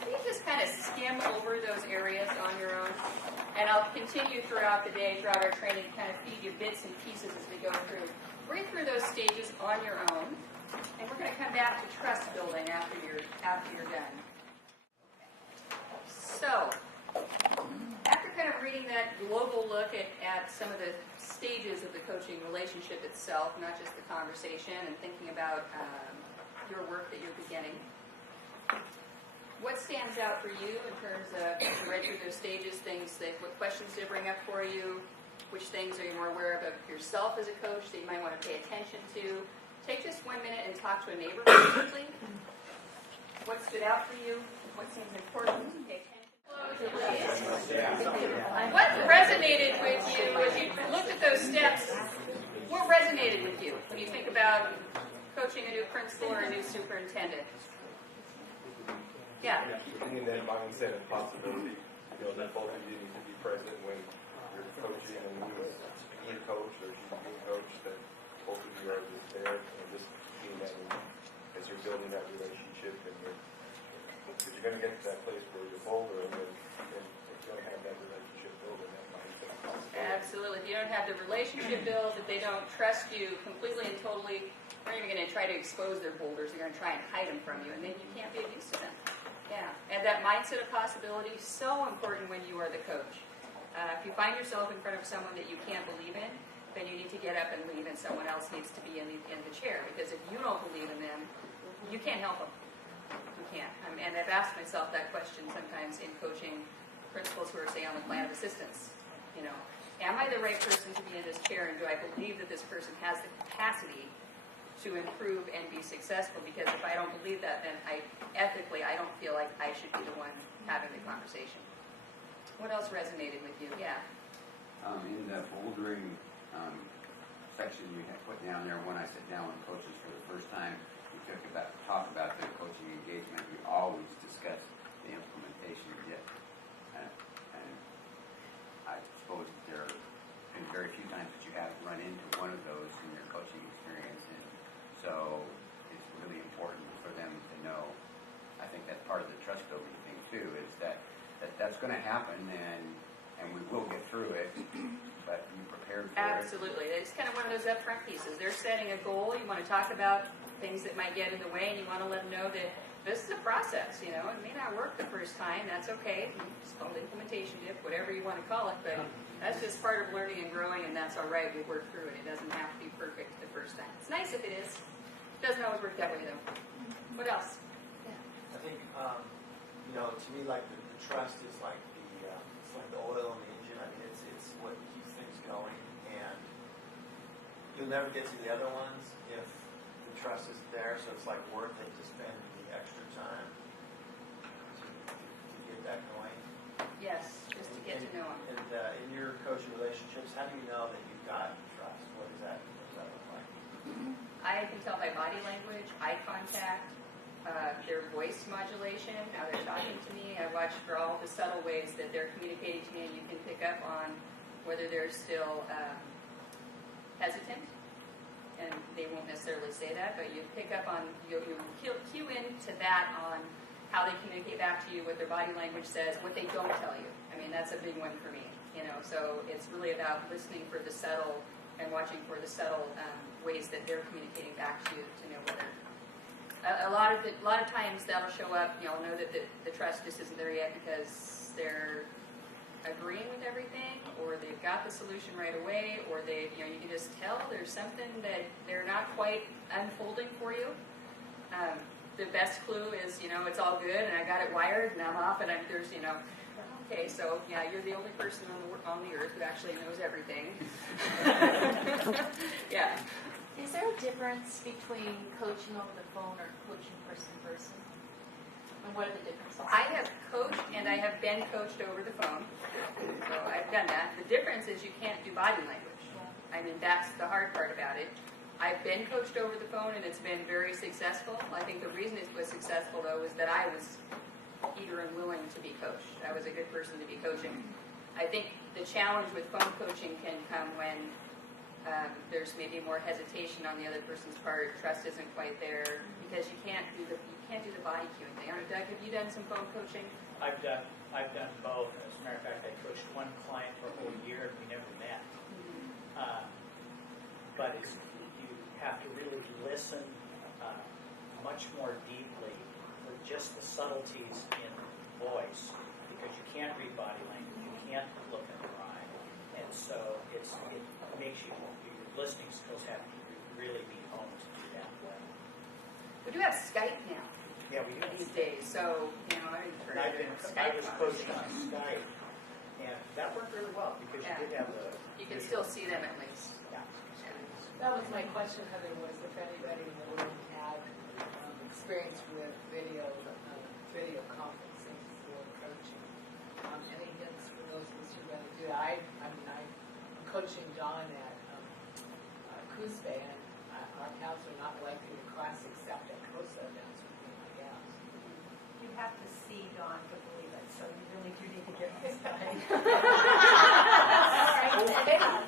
You just kind of skim over those areas on your own, and I'll continue throughout the day, throughout our training, to kind of feed you bits and pieces as we go through. Read through those stages on your own, and we're going to come back to trust building after you're done. So, after kind of reading that global look at some of the stages of the coaching relationship itself, not just the conversation, and thinking about your work that you're beginning. What stands out for you in terms of, right through those stages, things that, what questions do bring up for you? Which things are you more aware of yourself as a coach that you might want to pay attention to? Take just 1 minute and talk to a neighbor quickly. What stood out for you? What seems important? Pay attention. What resonated with you as you looked at those steps? What resonated with you when you think about coaching a new principal or a new superintendent? Yeah. Bringing that mindset and possibility, that both of you need to be present when you're coaching and you being coached or she's being coached, that both of you are just there and just being that as you're building that relationship and because you're going to get to that place where you're older and you're going to have that relationship built and that mindset. Absolutely. If you don't have the relationship built, if they don't trust you completely and totally, they're not even going to try to expose their boulders. They're going to try and hide them from you, and then you can't be of use to them. Yeah. And that mindset of possibility is so important when you are the coach. If you find yourself in front of someone that you can't believe in, then you need to get up and leave, and someone else needs to be in the chair. Because if you don't believe in them, you can't help them. You can't. And I've asked myself that question sometimes in coaching principals who are, say, on the plan of assistance. Am I the right person to be in this chair, and do I believe that this person has the capacity to improve and be successful? Because if I don't believe that, then ethically, I don't feel like I should be the one having the conversation. What else resonated with you? Yeah. In the bouldering section you had put down there, when I sit down with coaches for the first time, we talk about the coaching engagement. We always discuss the implementation of it. And I suppose there have been very few times that you haven't run into one of those in your coaching experience. And so it's really important for them to know. I think that's part of the trust building thing too, is that's going to happen, and we will get through it, but be prepared for Absolutely. it. It's kind of one of those upfront pieces. They're setting a goal. You want to talk about things that might get in the way, and you want to let them know that this is a process. It may not work the first time. That's okay. It's called implementation dip, whatever you want to call it, but that's just part of learning and growing, and that's all right. We work through it. It doesn't have to be perfect the first time. It's nice if it is. It doesn't always work that way, though. What else? I think, to me, like the trust is like it's like the oil in the engine. I mean, it's what keeps things going, and you'll never get to the other ones if the trust isn't there. So it's like worth it to spend the extra time to get that going. Yes, just to get to know them. And in your coaching relationships, how do you know that you've got trust? What does that look like? I can tell by body language, eye contact, their voice modulation, how they're talking to me. I watch for all the subtle ways that they're communicating to me, and you can pick up on whether they're still hesitant, and they won't necessarily say that, but you pick up on, you cue into that on how they communicate back to you, what their body language says, what they don't tell you. I mean, that's a big one for me, so it's really about listening for the subtle and watching for the subtle ways that they're communicating back to you to know whether. A lot of times that'll show up. You'll know that the trust just isn't there yet because they're agreeing with everything, or they've got the solution right away, or you can just tell there's something that they're not quite unfolding for you. The best clue is it's all good and I got it wired and I'm off and there's okay, so yeah, you're the only person on the earth who actually knows everything. Yeah. Is there a difference between coaching over the phone or coaching person to person? And what are the differences? I have coached and I have been coached over the phone. So I've done that. The difference is you can't do body language. I mean, that's the hard part about it. I've been coached over the phone and it's been very successful. I think the reason it was successful, though, is that I was eager and willing to be coached. I was a good person to be coaching. I think the challenge with phone coaching can come when there's maybe more hesitation on the other person's part. Trust isn't quite there because you can't do the body cueing thing. Doug, have you done some phone coaching? I've done both. As a matter of fact, I coached one client for a whole year and we never met. But you have to really listen much more deeply with just the subtleties in voice, because you can't read body language, you can't look in the eye, and so it makes your listening skills have to really be honed to do that well. We do have Skype now Yeah, we do. these days, so, you know, I And I Skype was coaching on Skype, and that worked really well because you did have the. You can still see them at least. Yeah. That was my question, Heather, was if anybody in the room had experience with video conferencing for coaching. Any hints for those of us who are going to do it? I mean, I'm coaching Dawn at COSA Day, and our cows are not likely to class except at COSA events would be my guess. You have to see Dawn to believe it, so you really do need to get this done.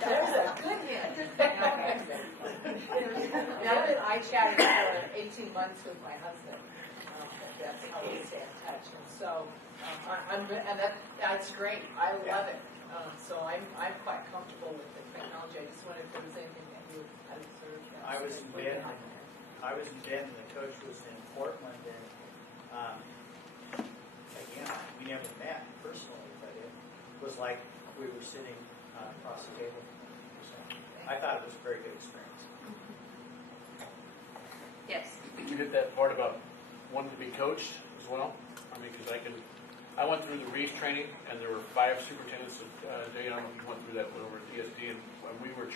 There's a good hint. Now that I chatted for 18 months with my husband, that's how we stay in touch. And so, that's great. I love it. So I'm quite comfortable with the technology. I just wondered if there was anything that you had observed. I was in Bend. And the coach was in Portland, and again, we never met personally, but it was like we were sitting across the table. So I thought it was a very good experience. Yes. You hit that part about wanting to be coached as well. I mean, because I went through the Reef training, and there were 5 superintendents. Jay, I don't know if you went through that over at ESD, and we were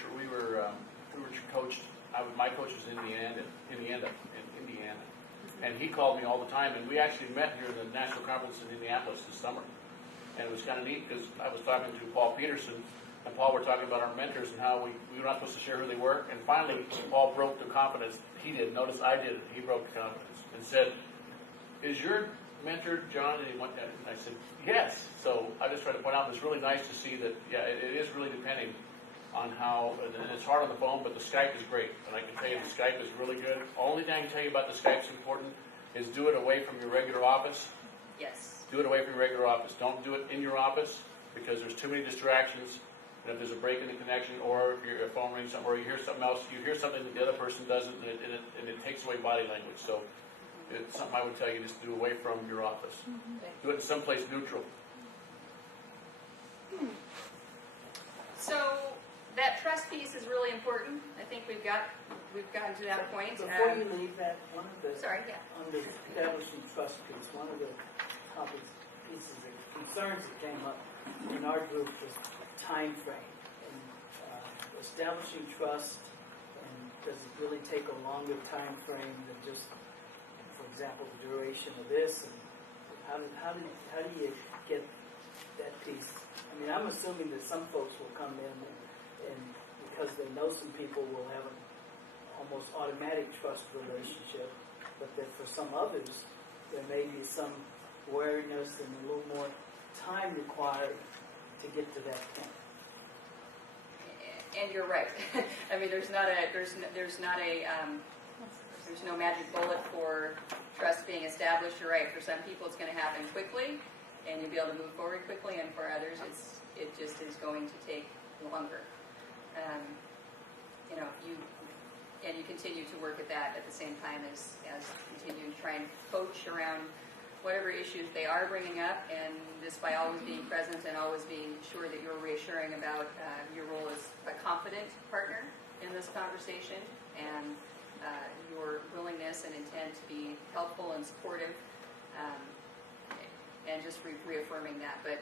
coached. My coach was in Indiana, and he called me all the time. And we actually met here in the national conference in Indianapolis this summer, and it was kind of neat because I was talking to Paul Peterson, and Paul were talking about our mentors and how we were not supposed to share who they were. And finally, Paul broke the confidence. He did. Notice I did it. He broke the confidence and said, "Is your mentor John?" And he went, and I said, "Yes." So I just tried to point out it's really nice to see that. Yeah, it is really depending on how. And it's hard on the phone, but the Skype is great, and I can tell you the Skype is really good. Only thing I can tell you about the Skype's important is do it away from your regular office. Yes. Do it away from your regular office. Don't do it in your office because there's too many distractions. And if there's a break in the connection, or if your phone rings somewhere, or you hear something else, you hear something that the other person doesn't, and it takes away body language. So it's something I would tell you just do away from your office. Do it in someplace neutral. So that trust piece is really important. I think we've gotten to that point. Before you leave that, on the establishing trust piece, one of the topics, pieces of concerns that came up in our group was time frame. And establishing trust, and does it really take a longer time frame than just, for example, the duration of this? And how do you get that piece? I mean, I'm assuming that some folks will come in and because they know some people will have an almost automatic trust relationship, but that for some others there may be some wariness and a little more time required to get to that point. And you're right. I mean, there's no magic bullet for trust being established. You're right. For some people, it's going to happen quickly, and you'll be able to move forward quickly. And for others, it just is going to take longer. You continue to work at that at the same time as continuing to try and coach around whatever issues they are bringing up, and this by always being present and always being sure that you're reassuring about your role as a confident partner in this conversation, and your willingness and intent to be helpful and supportive, and just reaffirming that. But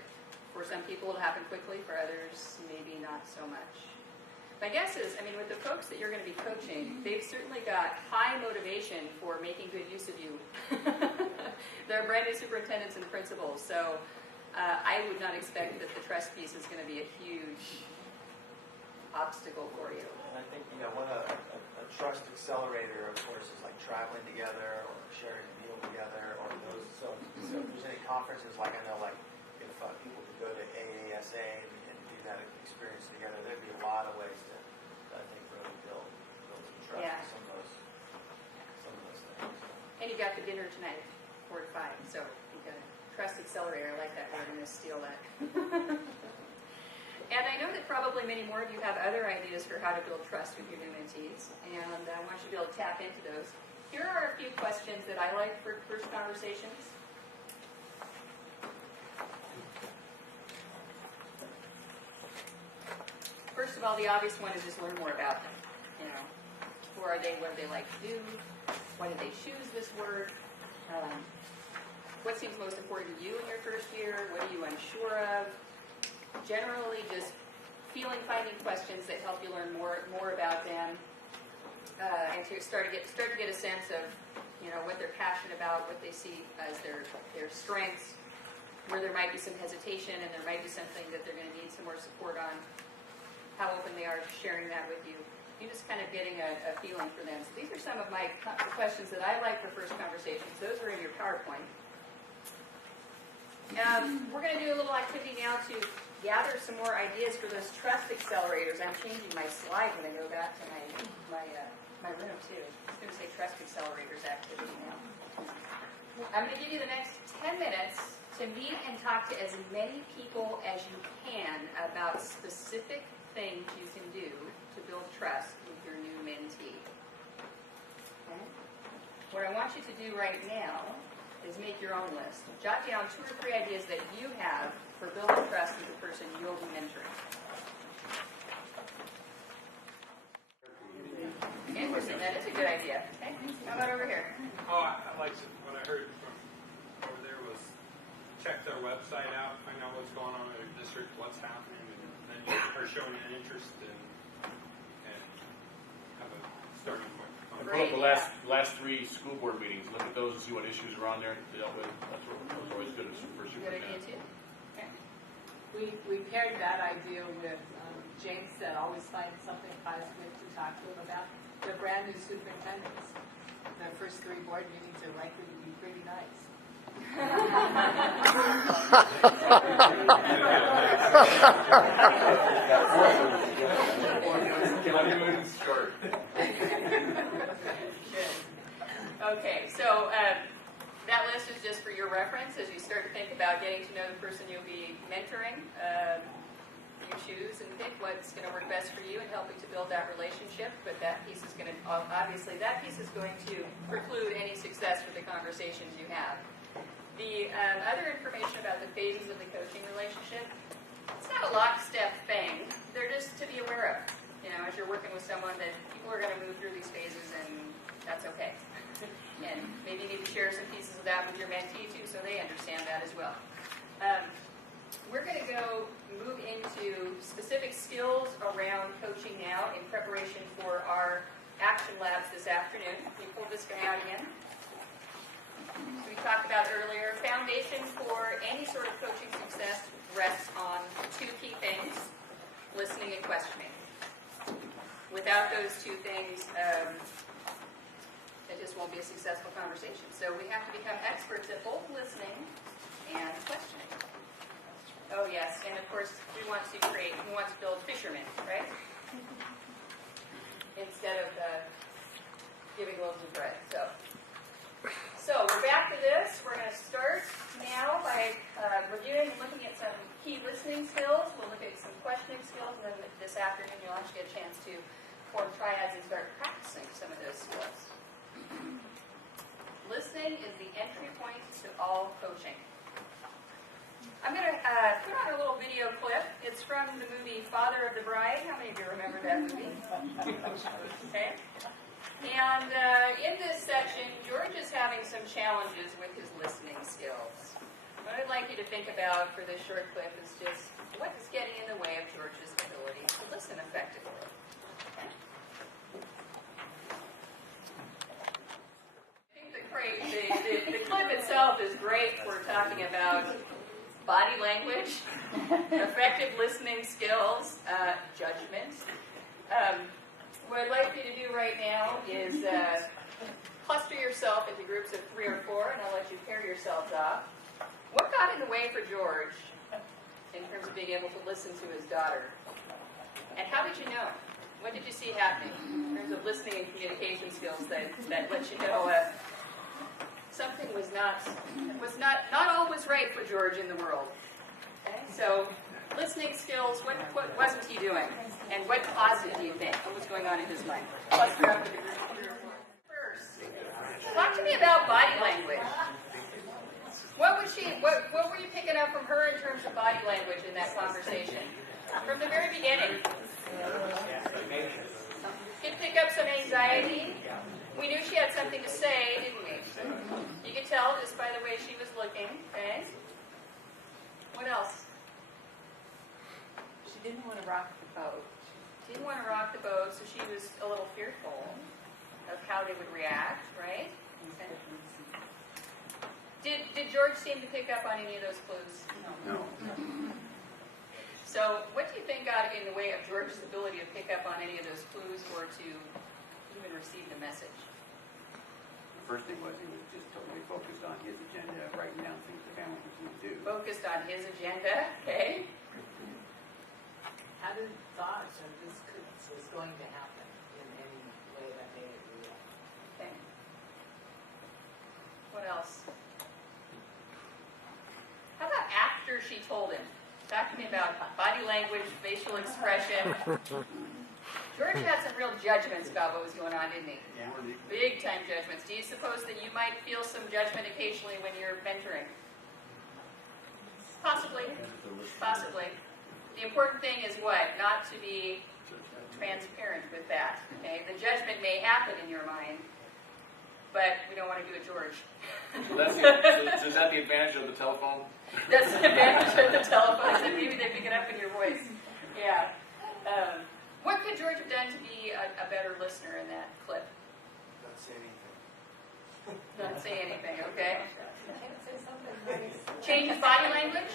for some people it'll happen quickly, for others maybe not so much. My guess is, I mean, with the folks that you're going to be coaching, they've certainly got high motivation for making good use of you. They're brand new superintendents and principals, so I would not expect that the trust piece is going to be a huge obstacle for you. And I think, a trust accelerator, of course, is like traveling together or sharing a meal together or those. So if there's any conferences, like I know, like if people could go to AASA and do that experience together, there'd be a lot of ways to, I think, really build some trust with some of those things. And you got the dinner tonight, 4 to 5, so you got a trust accelerator. I like that. We're going to steal that. And I know that probably many more of you have other ideas for how to build trust with your new mentees, and I want you to be able to tap into those. Here are a few questions that I like for first conversations. First of all, the obvious one is just learn more about them. Who are they? What do they like to do? Why did they choose this word? What seems most important to you in your first year? What are you unsure of? Generally, just finding questions that help you learn more about them, and to start to get a sense of, what they're passionate about, what they see as their strengths, where there might be some hesitation and there might be something that they're going to need some more support on, how open they are to sharing that with you. You're just kind of getting a feeling for them. So these are some of my questions that I like for first conversations. Those are in your PowerPoint. We're going to do a little activity now to gather some more ideas for those trust accelerators. I'm changing my slide when I go back to my room too. It's going to say trust accelerators activity now. I'm going to give you the next 10 minutes to meet and talk to as many people as you can about specific things you can do to build trust with your new mentee. Okay? What I want you to do right now is make your own list. Jot down 2 or 3 ideas that you have for building trust with the person you'll be mentoring. Interesting, that is a good idea. Okay, how about over here? Oh, I like what I heard from over there was check their website out, find out what's going on in their district, what's happening, and then you are showing an interest and have a starting point. And pull up the last 3 school board meetings, look at those and see what issues are on there to deal with. That's always good for Good idea too. Okay. We paired that idea with, James said, always find something positive to talk to them about. They're brand new superintendents. Their first 3 board meetings are likely to be pretty nice. Okay, so that list is just for your reference as you start to think about getting to know the person you'll be mentoring. You choose and pick what's going to work best for you in helping to build that relationship, but that piece is going to, obviously, that piece is going to preclude any success with the conversations you have. The other information about the phases of the coaching relationship, it's not a lockstep thing. They're just to be aware of. As you're working with someone, that people are going to move through these phases, and that's okay. And maybe you need to share some pieces of that with your mentee, too, so they understand that as well. We're going to move into specific skills around coaching now in preparation for our action labs this afternoon. Can you pull this guy out again? So we talked about earlier, foundation for any sort of coaching success rests on 2 key things, listening and questioning. Without those 2 things, it just won't be a successful conversation. So we have to become experts at both listening and questioning. Oh yes, and of course we want to build fishermen, right? Instead of giving loaves of bread. So we're back to this. We're going to start now by reviewing and looking at some key listening skills. We'll look at some questioning skills, and then this afternoon you'll actually get a chance to form triads and start practicing some of those skills. Listening is the entry point to all coaching. I'm going to put on a little video clip. It's from the movie Father of the Bride. How many of you remember that movie? Okay. And in this section, George is having some challenges with his listening skills. What I'd like you to think about for this short clip is just what is getting in the way of George's ability to listen effectively. Okay. I think the clip itself is great for talking about body language, effective listening skills, judgment. What I'd like you to do right now is cluster yourself into groups of 3 or 4, and I'll let you pair yourselves off. What got in the way for George in terms of being able to listen to his daughter? And how did you know? What did you see happening in terms of listening and communication skills that let you know something was not all was right for George in the world? Okay, so listening skills, what wasn't he doing? And what caused it, do you think? What was going on in his mind? Cluster up with the group. First, talk to me about body language. What were you picking up from her in terms of body language in that conversation? From the very beginning. You could pick up some anxiety. We knew she had something to say, didn't we? You could tell just by the way she was looking, okay? What else? She didn't want to rock the boat. She didn't want to rock the boat, so she was a little fearful of how they would react, right? Okay. Did George seem to pick up on any of those clues? No. So what do you think got in the way of George's ability to pick up on any of those clues or to even receive the message? The first thing was he was just totally focused on his agenda, writing down things the family was going to do. Focused on his agenda, okay? How did thought of this was going to happen in any way that made it real? Okay. What else? How about after she told him? Talk to me about body language, facial expression. George had some real judgments about what was going on, didn't he? Yeah. Big time judgments. Do you suppose that you might feel some judgment occasionally when you're mentoring? Possibly. Possibly. The important thing is what? Not to be transparent with that. Okay? The judgment may happen in your mind, but we don't want to do it, George. So is that the advantage of the telephone? That's the advantage of the telephone. That maybe they pick it up in your voice. Yeah. What could George have done to be a better listener in that clip? Don't say anything. Not say anything, okay? Can't say something nice. Change his body language.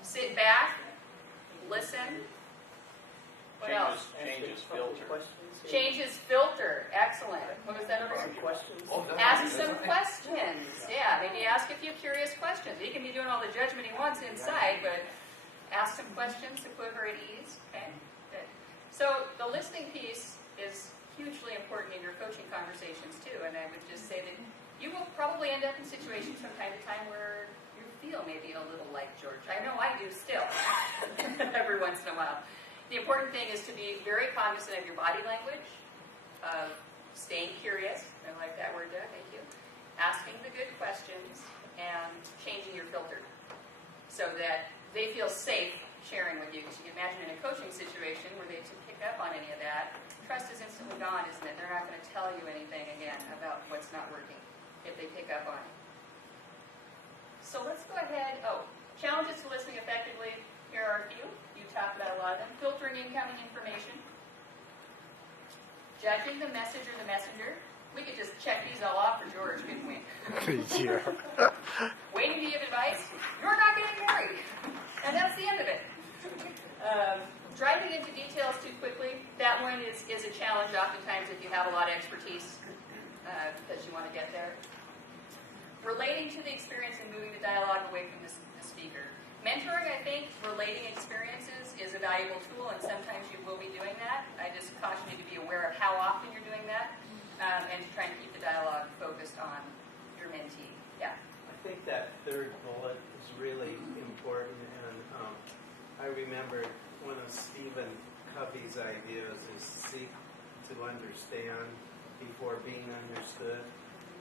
Sit back. Listen. What else? Change his filter. Change his filter. Excellent. What was that over here? Ask some questions. Yeah, maybe ask a few curious questions. He can be doing all the judgment he wants inside, but ask some questions to put her at ease. Okay? Good. So the listening piece is hugely important in your coaching conversations too, and I would just say that you will probably end up in situations from time to time where you feel maybe a little like George. I know I do still, every once in a while. The important thing is to be very cognizant of your body language, of staying curious. I like that word there, thank you. Asking the good questions, and changing your filter so that they feel safe sharing with you. Because you can imagine in a coaching situation where they pick up on any of that, trust is instantly gone, isn't it? They're not going to tell you anything again about what's not working if they pick up on it. So let's go ahead. Oh, challenges to listening effectively. Here are a few. You talked about a lot of them. Filtering incoming information. Judging the message or the messenger. We could just check these all off for George, couldn't we? Yeah. Waiting to give advice. You're not getting married. And that's the end of it. Driving into details too quickly. That one is a challenge oftentimes if you have a lot of expertise because you want to get there. Relating to the experience and moving the dialogue away from the speaker. Mentoring, I think, relating experiences is a valuable tool, and sometimes you will be doing that. I just caution you to be aware of how often you're doing that, and to try and keep the dialogue focused on your mentee. Yeah. I think that third bullet is really important, and I remember one of Stephen Covey's ideas is seek to understand before being understood.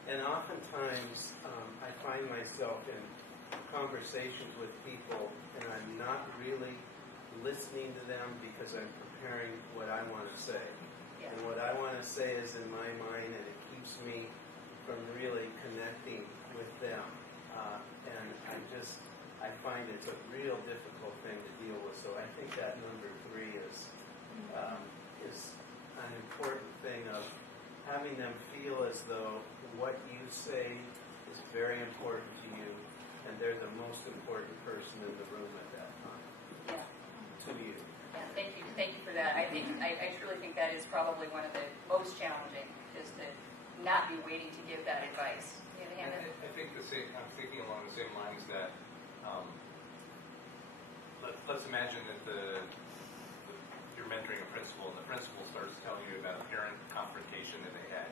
And oftentimes, I find myself in conversations with people, and I'm not really listening to them because I'm preparing what I want to say. Yeah. And what I want to say is in my mind, and it keeps me from really connecting with them. And I find it's a real difficult thing to deal with. So I think that number 3 is an important thing of having them feel as though what you say is very important to you, and they're the most important person in the room at that time. Yeah. To you. Yeah, thank you for that. I truly think that is probably one of the most challenging, is to not be waiting to give that advice. You have a hand up? I think I'm thinking along the same lines that let's imagine that you're mentoring a principal, and the principal starts telling you about a parent confrontation that they had.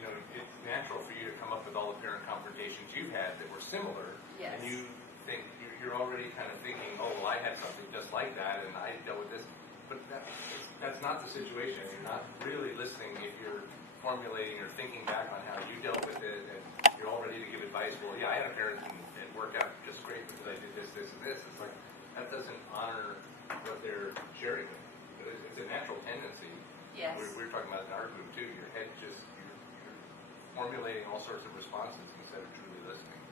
You know, it's natural for you to come up with all the parent confrontations you've had that were similar, Yes. and you think you're already kind of thinking, oh, well, I had something just like that, and I dealt with this. But that's not the situation. You're not really listening if you're formulating or thinking back on how you dealt with it, and you're all ready to give advice. Well, yeah, I had a parent and it worked out just great because I did this, this, and this. It's like, that doesn't honor what they're sharing with you. It's a natural tendency. Yes. We were talking about in our group too. Your head just, you formulating all sorts of responses instead of truly listening.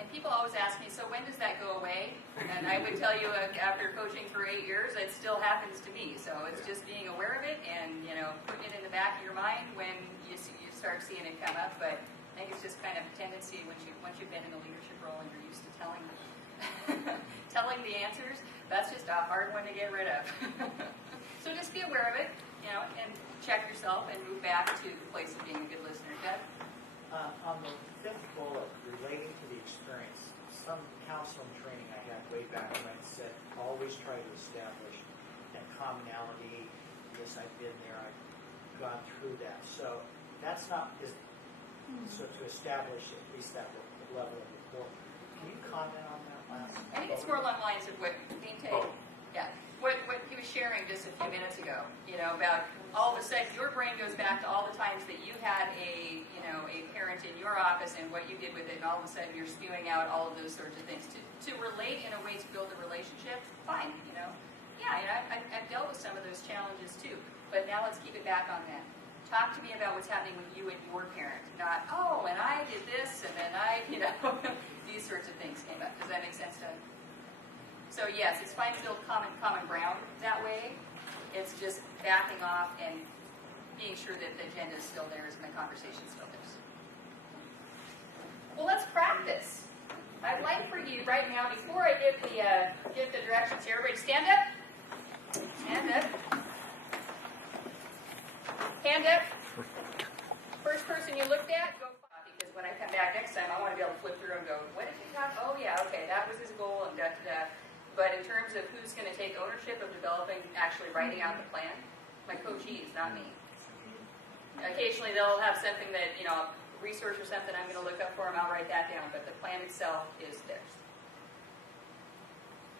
And people always ask me, so when does that go away? And I would tell you, after coaching for 8 years, it still happens to me. So it's just being aware of it and, putting it in the back of your mind when you start seeing it come up. But I think it's just kind of a tendency once you've been in a leadership role and you're used to telling telling the answers. That's just a hard one to get rid of. So just be aware of it, and check yourself and move back to the place of being a good listener. Deb? On the fifth bullet, relating to the experience, some counseling training I had way back when said, always try to establish that commonality. Yes, I've been there, I've gone through that. So that's not, so to establish at least that level of rapport. Can you comment on that last? I think it's more along the lines of what Dean Tate, what he was sharing just a few minutes ago, about all of a sudden your brain goes back to all the times that you had a parent in your office and what you did with it, and all of a sudden you're spewing out all of those sorts of things. To relate in a way to build a relationship, fine, I've dealt with some of those challenges too, but now let's keep it back on that. Talk to me about what's happening with you and your parent, not, and I did this, and then I, these sorts of things came up. Does that make sense, Doug? So yes, it's fine to build common ground that way. It's just backing off and being sure that the agenda is still there and the conversation is still there. Well, let's practice. I'd like for you right now, before I give the directions here, everybody stand up. Stand up. Hand up. First person you looked at, go. Because when I come back next time, I want to be able to flip through and go, what did you talk? Oh yeah, okay, that was his goal, and da-da-da. But in terms of who's going to take ownership of developing, actually writing out the plan, my coachees, not me. Occasionally they'll have something that, resource or something I'm going to look up for them, I'll write that down, but the plan itself is theirs.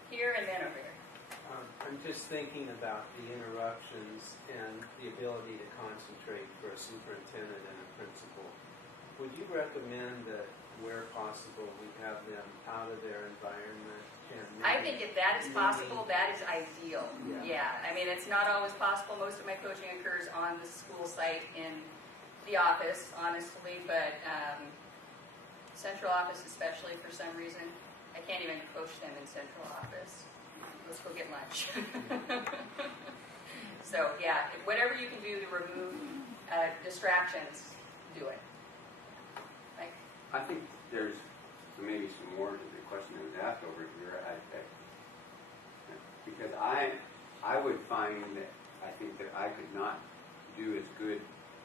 Here and then over here. I'm just thinking about the interruptions and the ability to concentrate for a superintendent and a principal. Would you recommend that where possible we have them out of their environment? I think if that is possible, that is ideal. Yeah. I mean, it's not always possible. Most of my coaching occurs on the school site in the office, honestly, but central office especially for some reason. I can't even coach them in central office. Let's go get lunch. So yeah, whatever you can do to remove distractions, do it. Right? I think there's maybe some more to the question that was asked over here. Because I would find that I think that I could not do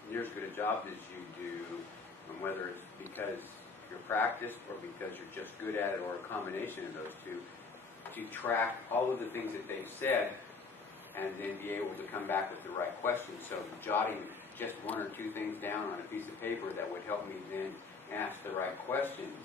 near as good a job as you do, and whether it's because you're practiced or because you're just good at it or a combination of those two, to track all of the things that they've said and then be able to come back with the right questions. So jotting just one or two things down on a piece of paper that would help me then ask the right questions.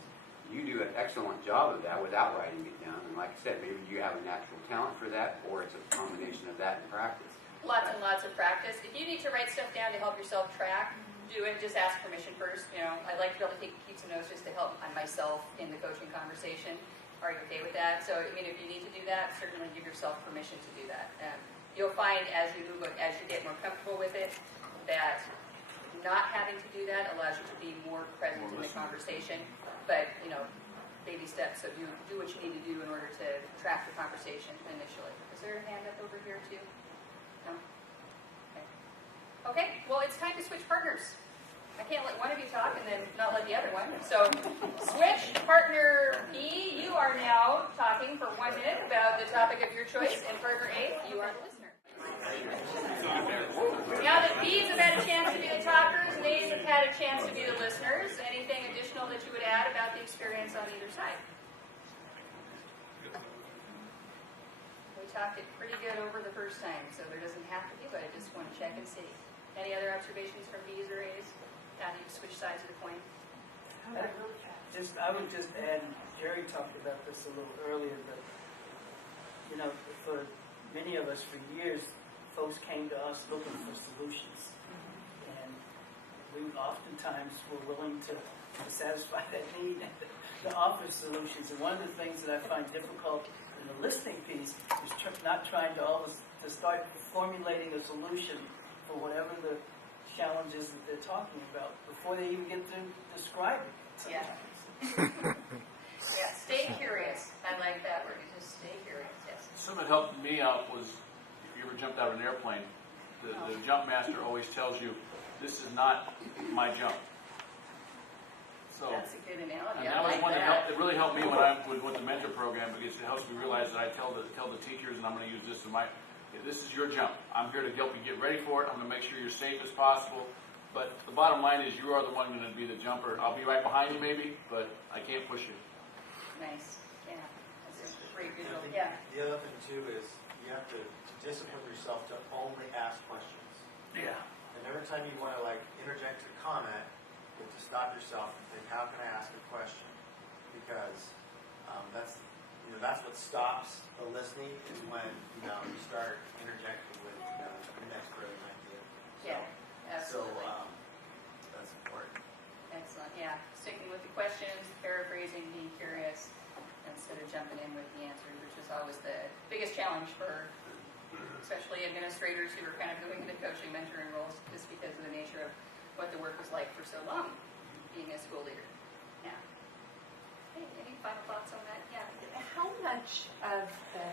You do an excellent job of that without writing it down. And like I said, maybe you have a natural talent for that, or it's a combination of that and practice. Lots and lots of practice. If you need to write stuff down to help yourself track, do it. Just ask permission first. I'd like to be able to keep some notes just to help myself in the coaching conversation. Are you okay with that? So, if you need to do that, certainly give yourself permission to do that. You'll find as you get more comfortable with it, that not having to do that allows you to be more present in the conversation. But, baby steps. So do what you need to do in order to track the conversation initially. Is there a hand up over here too? No? Okay, well, it's time to switch partners. I can't let one of you talk and then not let the other one. So switch. Partner B, you are now talking for 1 minute about the topic of your choice, and partner A, you are the listener. Now that B's have had a chance to be the talkers and A's have had a chance to be the listeners, anything additional that you would add about the experience on either side? We talked it pretty good over the first time, so there doesn't have to be, but I just want to check and see. Any other observations from B's or A's? How do you switch sides of the coin? I would just add, Jerry talked about this a little earlier, but for many of us for years, folks came to us looking for solutions, and we oftentimes were willing to satisfy that need and to offer solutions. And one of the things that I find difficult in the listening piece is not trying to always to start formulating a solution for whatever the challenges that they're talking about before they even get to describe it. Yeah. Yeah, stay curious. I like that word. You just stay curious. Yes. Something that helped me out was if you ever jumped out of an airplane, the jump master always tells you, this is not my jump. So, That's a good analogy. and I that was like one that that. helped. It really helped me when I was with the mentor program because it helps me realize that I tell the teachers, and I'm going to use this in my. This is your jump. I'm here to help you get ready for it. I'm going to make sure you're safe as possible. But the bottom line is, you are the one going to be the jumper. I'll be right behind you, maybe, but I can't push you. Nice. Yeah. That's a great And visual. I think Yeah. the other thing too is you have to discipline yourself to only ask questions. Yeah. And every time you want to like interject a comment, you have to stop yourself and think, how can I ask a question? Because that's what stops the listening is when you start interjecting with the next brilliant idea. Yeah. Absolutely. That's important. Excellent. Yeah. Sticking with the questions, paraphrasing, being curious, instead of jumping in with the answers, which is always the biggest challenge for especially administrators who are kind of going into coaching, mentoring roles, just because of the nature of what the work was like for so long, being a school leader. Yeah. Hey, any final thoughts on that? Yeah. How much of the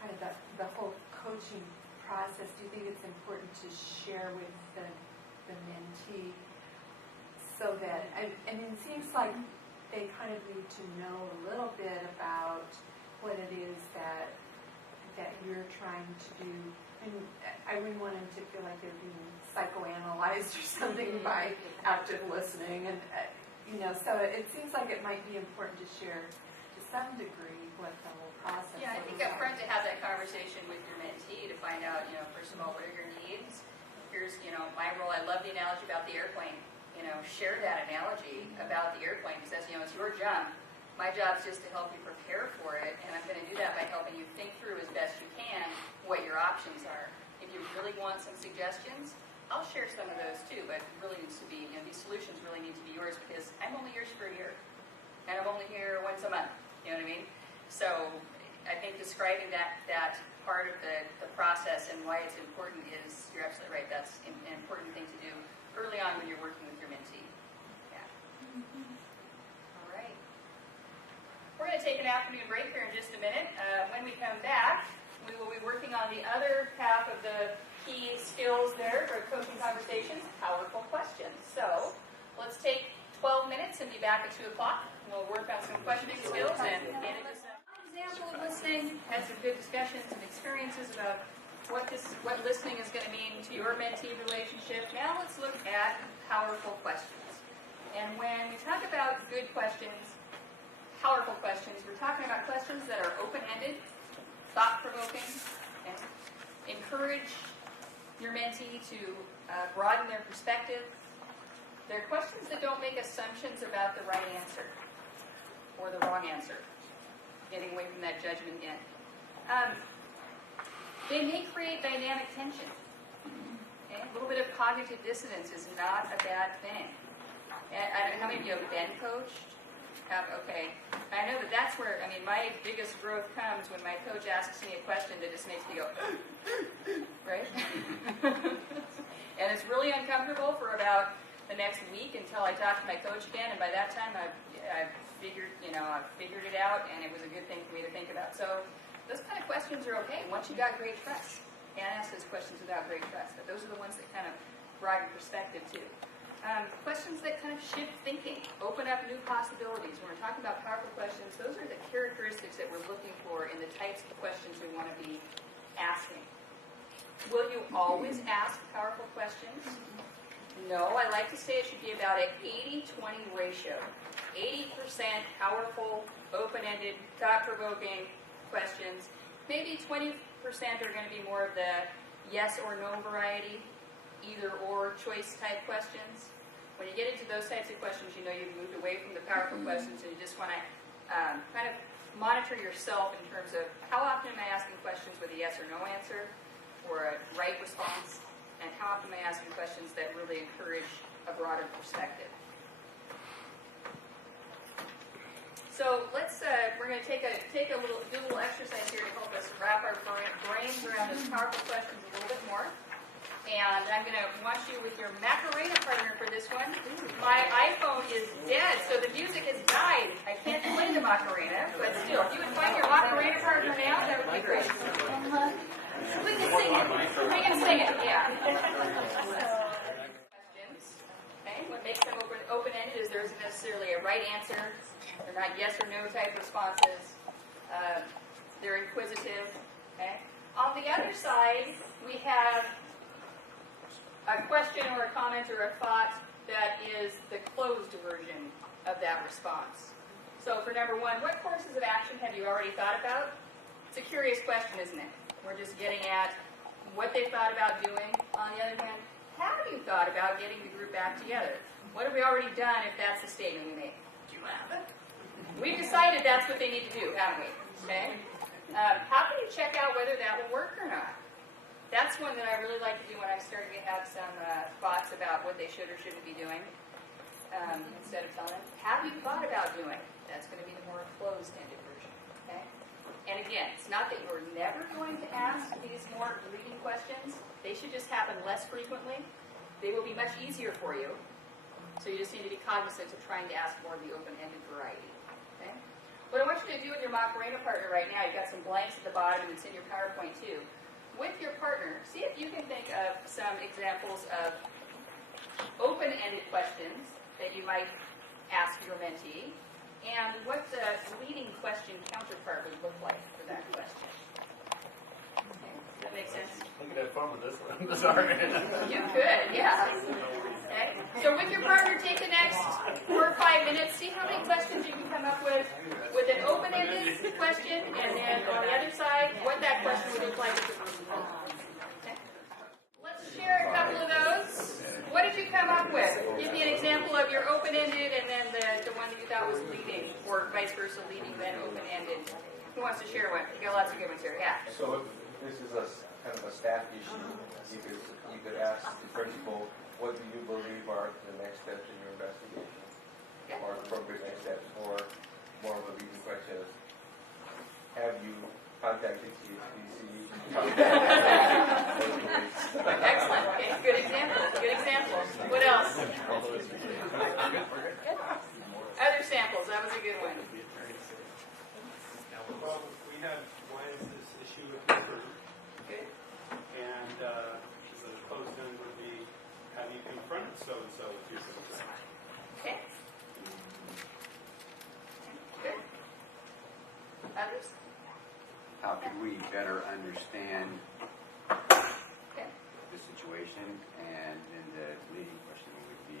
kind of the whole coaching process do you think it's important to share with the mentee so that I mean it seems like they kind of need to know a little bit about what it is that you're trying to do. And I wouldn't want them to feel like they're being psychoanalyzed or something by active listening. And, so it seems like it might be important to share to some degree what the whole process is. Yeah, I think up front to have that conversation with your mentee to find out, first of all, what are your needs? Here's, my role. I love the analogy about the airplane. Share that analogy about the airplane because, it's your jump. My job is just to help you prepare for it, and I'm going to do that by helping you think through as best you can what your options are. If you really want some suggestions, I'll share some of those too, but it really needs to be, these solutions really need to be yours because I'm only yours for a year, and I'm only here once a month, you know what I mean? So I think describing that part of the process and why it's important is, you're absolutely right, that's an important thing to do early on when you're working with your mentee. Yeah. All right. We're going to take an afternoon break here in just a minute. When we come back, we will be working on the other half of the key skills there for coaching conversations, powerful questions. So let's take 12 minutes and be back at 2 o'clock. We'll work on some questioning skills and get into some example of listening, had some good discussions and experiences about what listening is going to mean to your mentee relationship. Now let's look at powerful questions. And when we talk about good questions, powerful questions, we're talking about questions that are open-ended, thought-provoking, and encourage your mentee to broaden their perspective. They're questions that don't make assumptions about the right answer or the wrong answer, getting away from that judgment in. They may create dynamic tension. Okay? A little bit of cognitive dissonance is not a bad thing. And how many of you have been coached? Okay. I know that's where, my biggest growth comes when my coach asks me a question that just makes me go, right? And it's really uncomfortable for about the next week until I talk to my coach again, and by that time I've figured it out, and it was a good thing for me to think about. So those kind of questions are okay once you got great trust. Can't ask those questions without great trust, but those are the ones that kind of broaden perspective too. Questions that kind of shift thinking, open up new possibilities. When we're talking about powerful questions, those are the characteristics that we're looking for in the types of questions we want to be asking. Will you always ask powerful questions? No, I like to say it should be about an 80-20 ratio. 80% powerful, open-ended, thought-provoking questions. Maybe 20% are going to be more of the yes or no variety, either or choice type questions. When you get into those types of questions, you've moved away from the powerful questions and you just want to kind of monitor yourself in terms of how often am I asking questions with a yes or no answer or a right response, and how often am I asking questions that really encourage a broader perspective. So we're going to do a little exercise here to help us wrap our brains around those powerful questions a little bit more. And I'm going to want you with your Macarena partner for this one. My iPhone is dead, so the music has died. I can't play the Macarena, but still, if you would find your Macarena partner now, that would be great. We can sing it. We can sing it, yeah. Questions. Okay, what makes them open-ended is there isn't necessarily a right answer. They're not yes or no type responses. They're inquisitive. Okay. On the other side, we have a question or a comment or a thought that is the closed version of that response. So for number one, what courses of action have you already thought about? It's a curious question, isn't it? We're just getting at what they thought about doing. On the other hand, have you thought about getting the group back together? What have we already done if that's the statement we make? Do you have it? We've decided that's what they need to do, haven't we? Okay? How can you check out whether that will work or not? That's one that I really like to do when I'm starting to have some thoughts about what they should or shouldn't be doing. Instead of telling them, have you thought about doing? That's going to be the more closed-ended version. Okay? And again, it's not that you're never going to ask these more leading questions. They should just happen less frequently. They will be much easier for you. So you just need to be cognizant of trying to ask more of the open-ended variety. Okay? What I want you to do with your Macarena partner right now, you've got some blanks at the bottom, and it's in your PowerPoint too. With your partner, see if you can think of some examples of open-ended questions that you might ask your mentee, and what the leading question counterpart would look like for that question. Okay, does that make sense? I could have fun with this one. Sorry. You could, yeah. Okay. So with your partner, take the next 4 or 5 minutes, see how many questions you can come up with an open-ended question, and then on the other side, what that question would look like if it was open. Okay. Let's share a couple of those. What did you come up with? Give me an example of your open-ended and then the one that you thought was leading, or vice versa, leading then open-ended. Who wants to share one? You got lots of good ones here. Yeah. So if this is kind of a staff issue, you could ask the principal, what do you believe are the next steps in your investigation? Okay. Or appropriate next steps? Or more of a leading question is, have you contacted CHBC? Excellent. Okay. Good example. Good example. What else? Other samples. That was a good one. Well, we had why is this issue with this person? Good. And the closed end would be, have you confronted so-and-so with your concern? Okay. Good. Others? How can we better understand Okay. the situation? And then the leading question would be,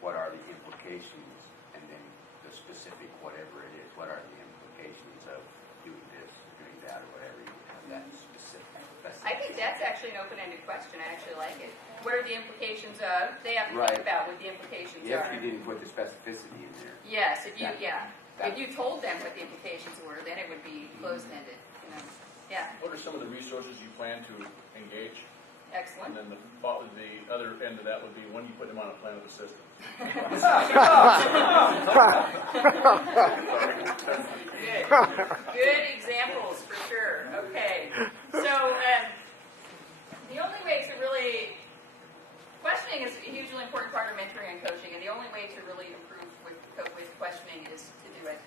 what are the implications? And then the specific, whatever it is, what are the implications of doing this, doing that, or whatever you have that specific. I think that's actually an open-ended question. I actually like it. What are the implications of? They have to Right. think about what the implications If are. you didn't put the specificity in there. Yes, if you, That- yeah. that- If you told them what the implications were, then it would be closed-ended. You know? Yeah, What are some of the resources you plan to engage? excellent. And then the other end of that would be when you put them on a plan of assistance. Good. Good examples for sure. Okay. So the only way to really, questioning is a hugely important part of mentoring and coaching, and the only way to really improve with questioning is to do it,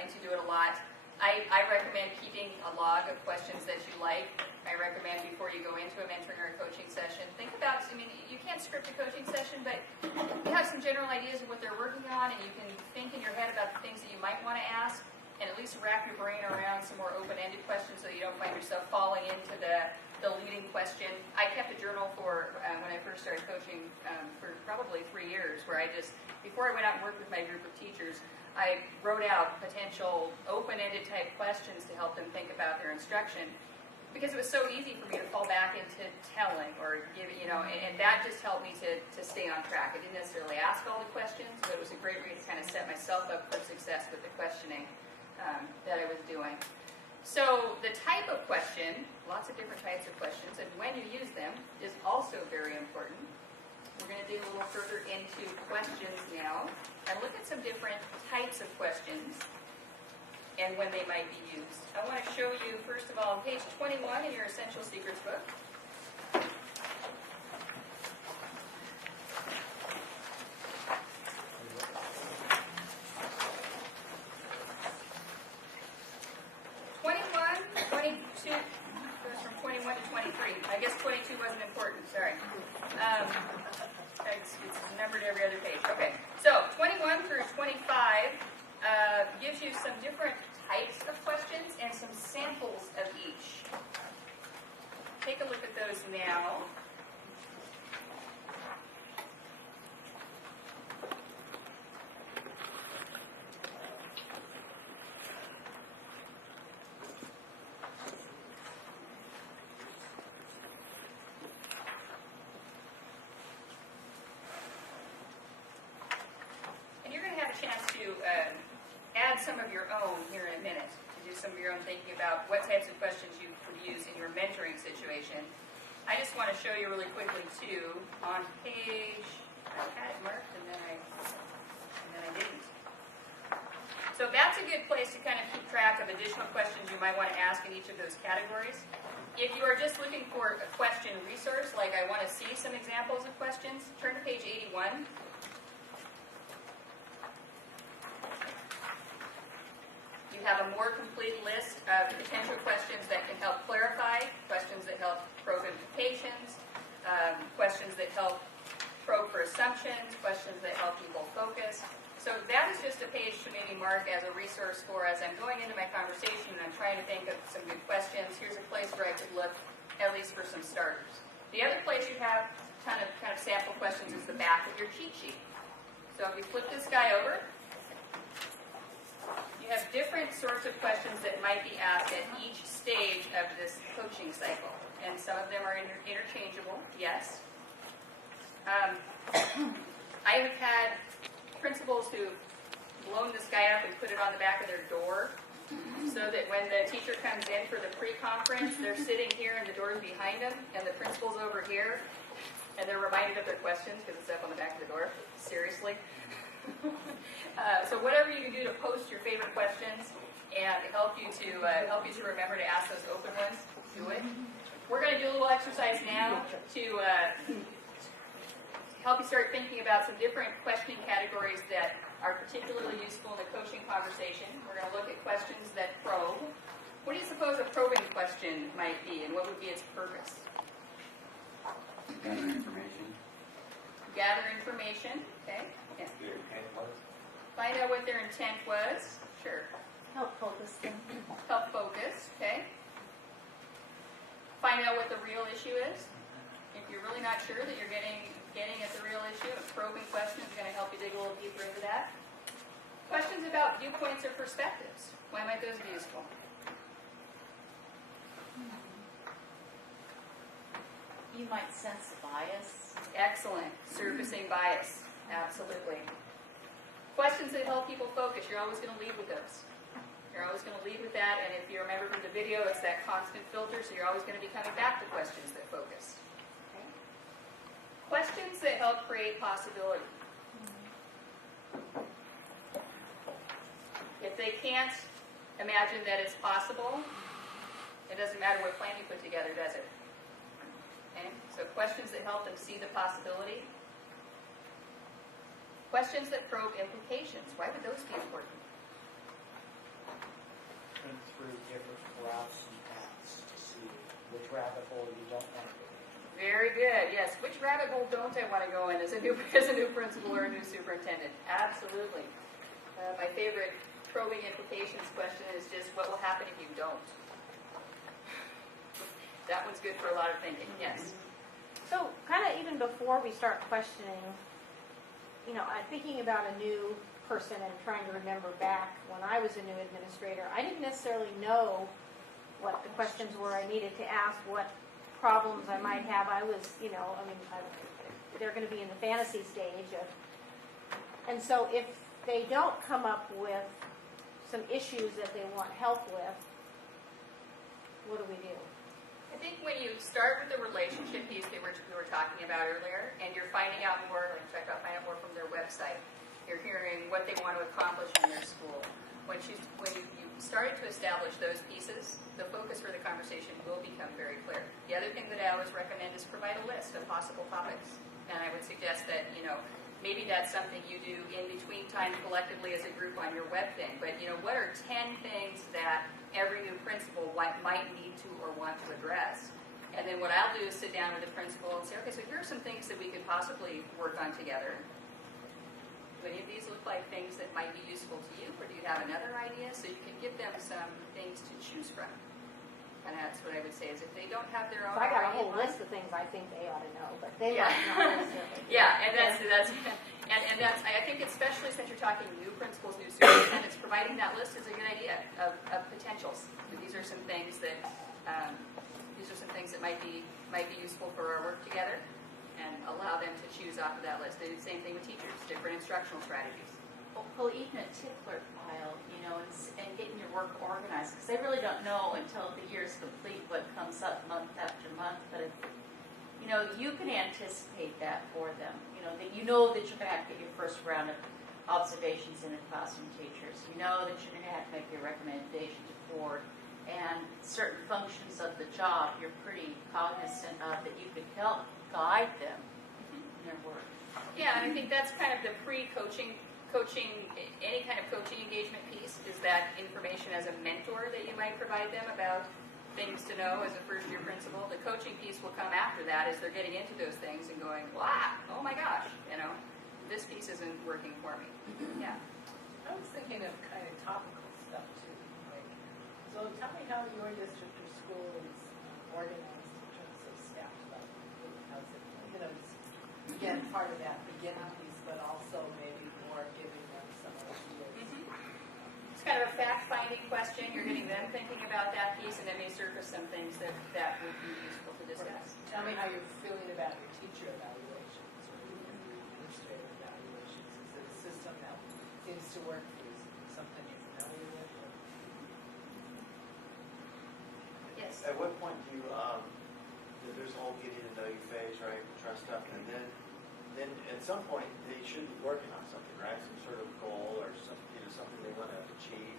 and to do it a lot. I recommend keeping a log of questions that you like. I recommend before you go into a mentoring or a coaching session, think about, I mean, you can't script a coaching session, but you have some general ideas of what they're working on, and you can think in your head about the things that you might want to ask, and at least wrap your brain around some more open-ended questions so you don't find yourself falling into the leading question. I kept a journal for when I first started coaching for probably 3 years, where I just, before I went out and worked with my group of teachers, I wrote out potential open-ended type questions to help them think about their instruction, because it was so easy for me to fall back into telling or giving, and that just helped me to stay on track. I didn't necessarily ask all the questions, but it was a great way to kind of set myself up for success with the questioning that I was doing. So the type of question, lots of different types of questions, and when you use them is also very important. We're going to dig a little further into questions now and look at some different types of questions and when they might be used. I want to show you, first of all, page 21 in your Essential Secrets book. 21 to 23. I guess 22 wasn't important, sorry. It's numbered every other page. Okay, so 21 through 25 gives you some different types of questions and some samples of each. Take a look at those now. Chance to add some of your own here in a minute, to do some of your own thinking about what types of questions you would use in your mentoring situation. I just want to show you really quickly too, on page, I had it marked and then I didn't. So that's a good place to kind of keep track of additional questions you might want to ask in each of those categories. If you are just looking for a question resource, like I want to see some examples of questions, turn to page 81. You have a more complete list of potential questions that can help clarify, questions that help probe implications, questions that help probe for assumptions, questions that help people focus. So that is just a page to maybe mark as a resource for as I'm going into my conversation and I'm trying to think of some good questions. Here's a place where I could look at least for some starters. The other place you have kind of sample questions is the back of your cheat sheet. So if you flip this guy over, you have different sorts of questions that might be asked at each stage of this coaching cycle. And some of them are interchangeable, yes. I have had principals who've blown this guy up and put it on the back of their door so that when the teacher comes in for the pre-conference, they're sitting here and the door's behind them and the principal's over here and they're reminded of their questions because it's up on the back of the door. Seriously. So whatever you can do to post your favorite questions and help you to remember to ask those open ones, do it. We're going to do a little exercise now to help you start thinking about some different questioning categories that are particularly useful in the coaching conversation. We're going to look at questions that probe. What do you suppose a probing question might be, and what would be its purpose? Gather information. Gather information. Okay. Yeah. Their intent was. Find out what their intent was. Sure. Help focus them. Help focus. Okay. Find out what the real issue is. If you're really not sure that you're getting at the real issue, a probing question is going to help you dig a little deeper into that. Questions about viewpoints or perspectives. Why might those be useful? You might sense bias. Excellent. Surfacing bias. Absolutely. Questions that help people focus. You're always going to lead with those. You're always going to lead with that, and if you remember from the video, it's that constant filter, so you're always going to be coming back to questions that focus. Okay? Questions that help create possibility. If they can't imagine that it's possible, it doesn't matter what plan you put together, does it? Okay? So questions that help them see the possibility. Questions that probe implications. Why would those be important? Think through different routes and paths to see which rabbit hole you don't want to go in. Very good. Yes. Which rabbit hole don't I want to go in as a new principal or a new superintendent? Absolutely. My favorite probing implications question is just what will happen if you don't? That one's good for a lot of thinking. Yes. So kind of even before we start questioning, I'm thinking about a new person and trying to remember back when I was a new administrator. I didn't necessarily know what the questions were I needed to ask, what problems I might have. They're going to be in the fantasy stage. And so if they don't come up with some issues that they want help with, what do we do? I think when you start with the relationship piece that we were talking about earlier, and you're finding out more, like check out, find out more from their website. You're hearing what they want to accomplish in their school. When you started to establish those pieces, the focus for the conversation will become very clear. The other thing that I always recommend is provide a list of possible topics. And I would suggest that, maybe that's something you do in between time collectively as a group on your web thing. But, what are 10 things that every new principal might need to or want to address? And then what I'll do is sit down with the principal and say, okay, so here are some things that we could possibly work on together. Do any of these look like things that might be useful to you, or do you have another idea? So you can give them some things to choose from. And that's what I would say is if they don't have their own So I got a already in whole mind- list of things I think they ought to know, but they Yeah. might not necessarily. Yeah, and that's and that's I think especially since you're talking new principals, new superintendents, providing that list is a good idea of potentials. These are some things that might be useful for our work together, and allow them to choose off of that list. They do the same thing with teachers, different instructional strategies. Well, even a tickler file, and getting your work organized, because they really don't know until the year is complete what comes up month after month. But if, you can anticipate that for them. That you're going to have to get your first round of observations in a classroom teachers. You know that you're going to have to make your recommendation to board, and certain functions of the job you're pretty cognizant of that you could help guide them in their work. Yeah, and I think that's kind of the pre-coaching, any kind of coaching engagement piece is that information as a mentor that you might provide them about things to know as a first-year principal. The coaching piece will come after that as they're getting into those things and going, wow, oh my gosh, this piece isn't working for me. Yeah. I was thinking of kind of topical stuff too. So tell me how your district or school is organized in terms of staff development. How's it, again, part of that beginning piece, but also maybe more giving them some ideas. It's kind of a fact-finding question. You're getting them thinking about that piece, and then may surface some things that would be useful to discuss. Tell me how you're feeling about your teacher evaluations or your administrative evaluations. Is it a system that seems to work for you? Something you're familiar with? Or? Yes. At what point do you, there's a whole getting to know you phase, right, trust stuff, and then at some point they should be working on something, right, some sort of goal or something they want to achieve.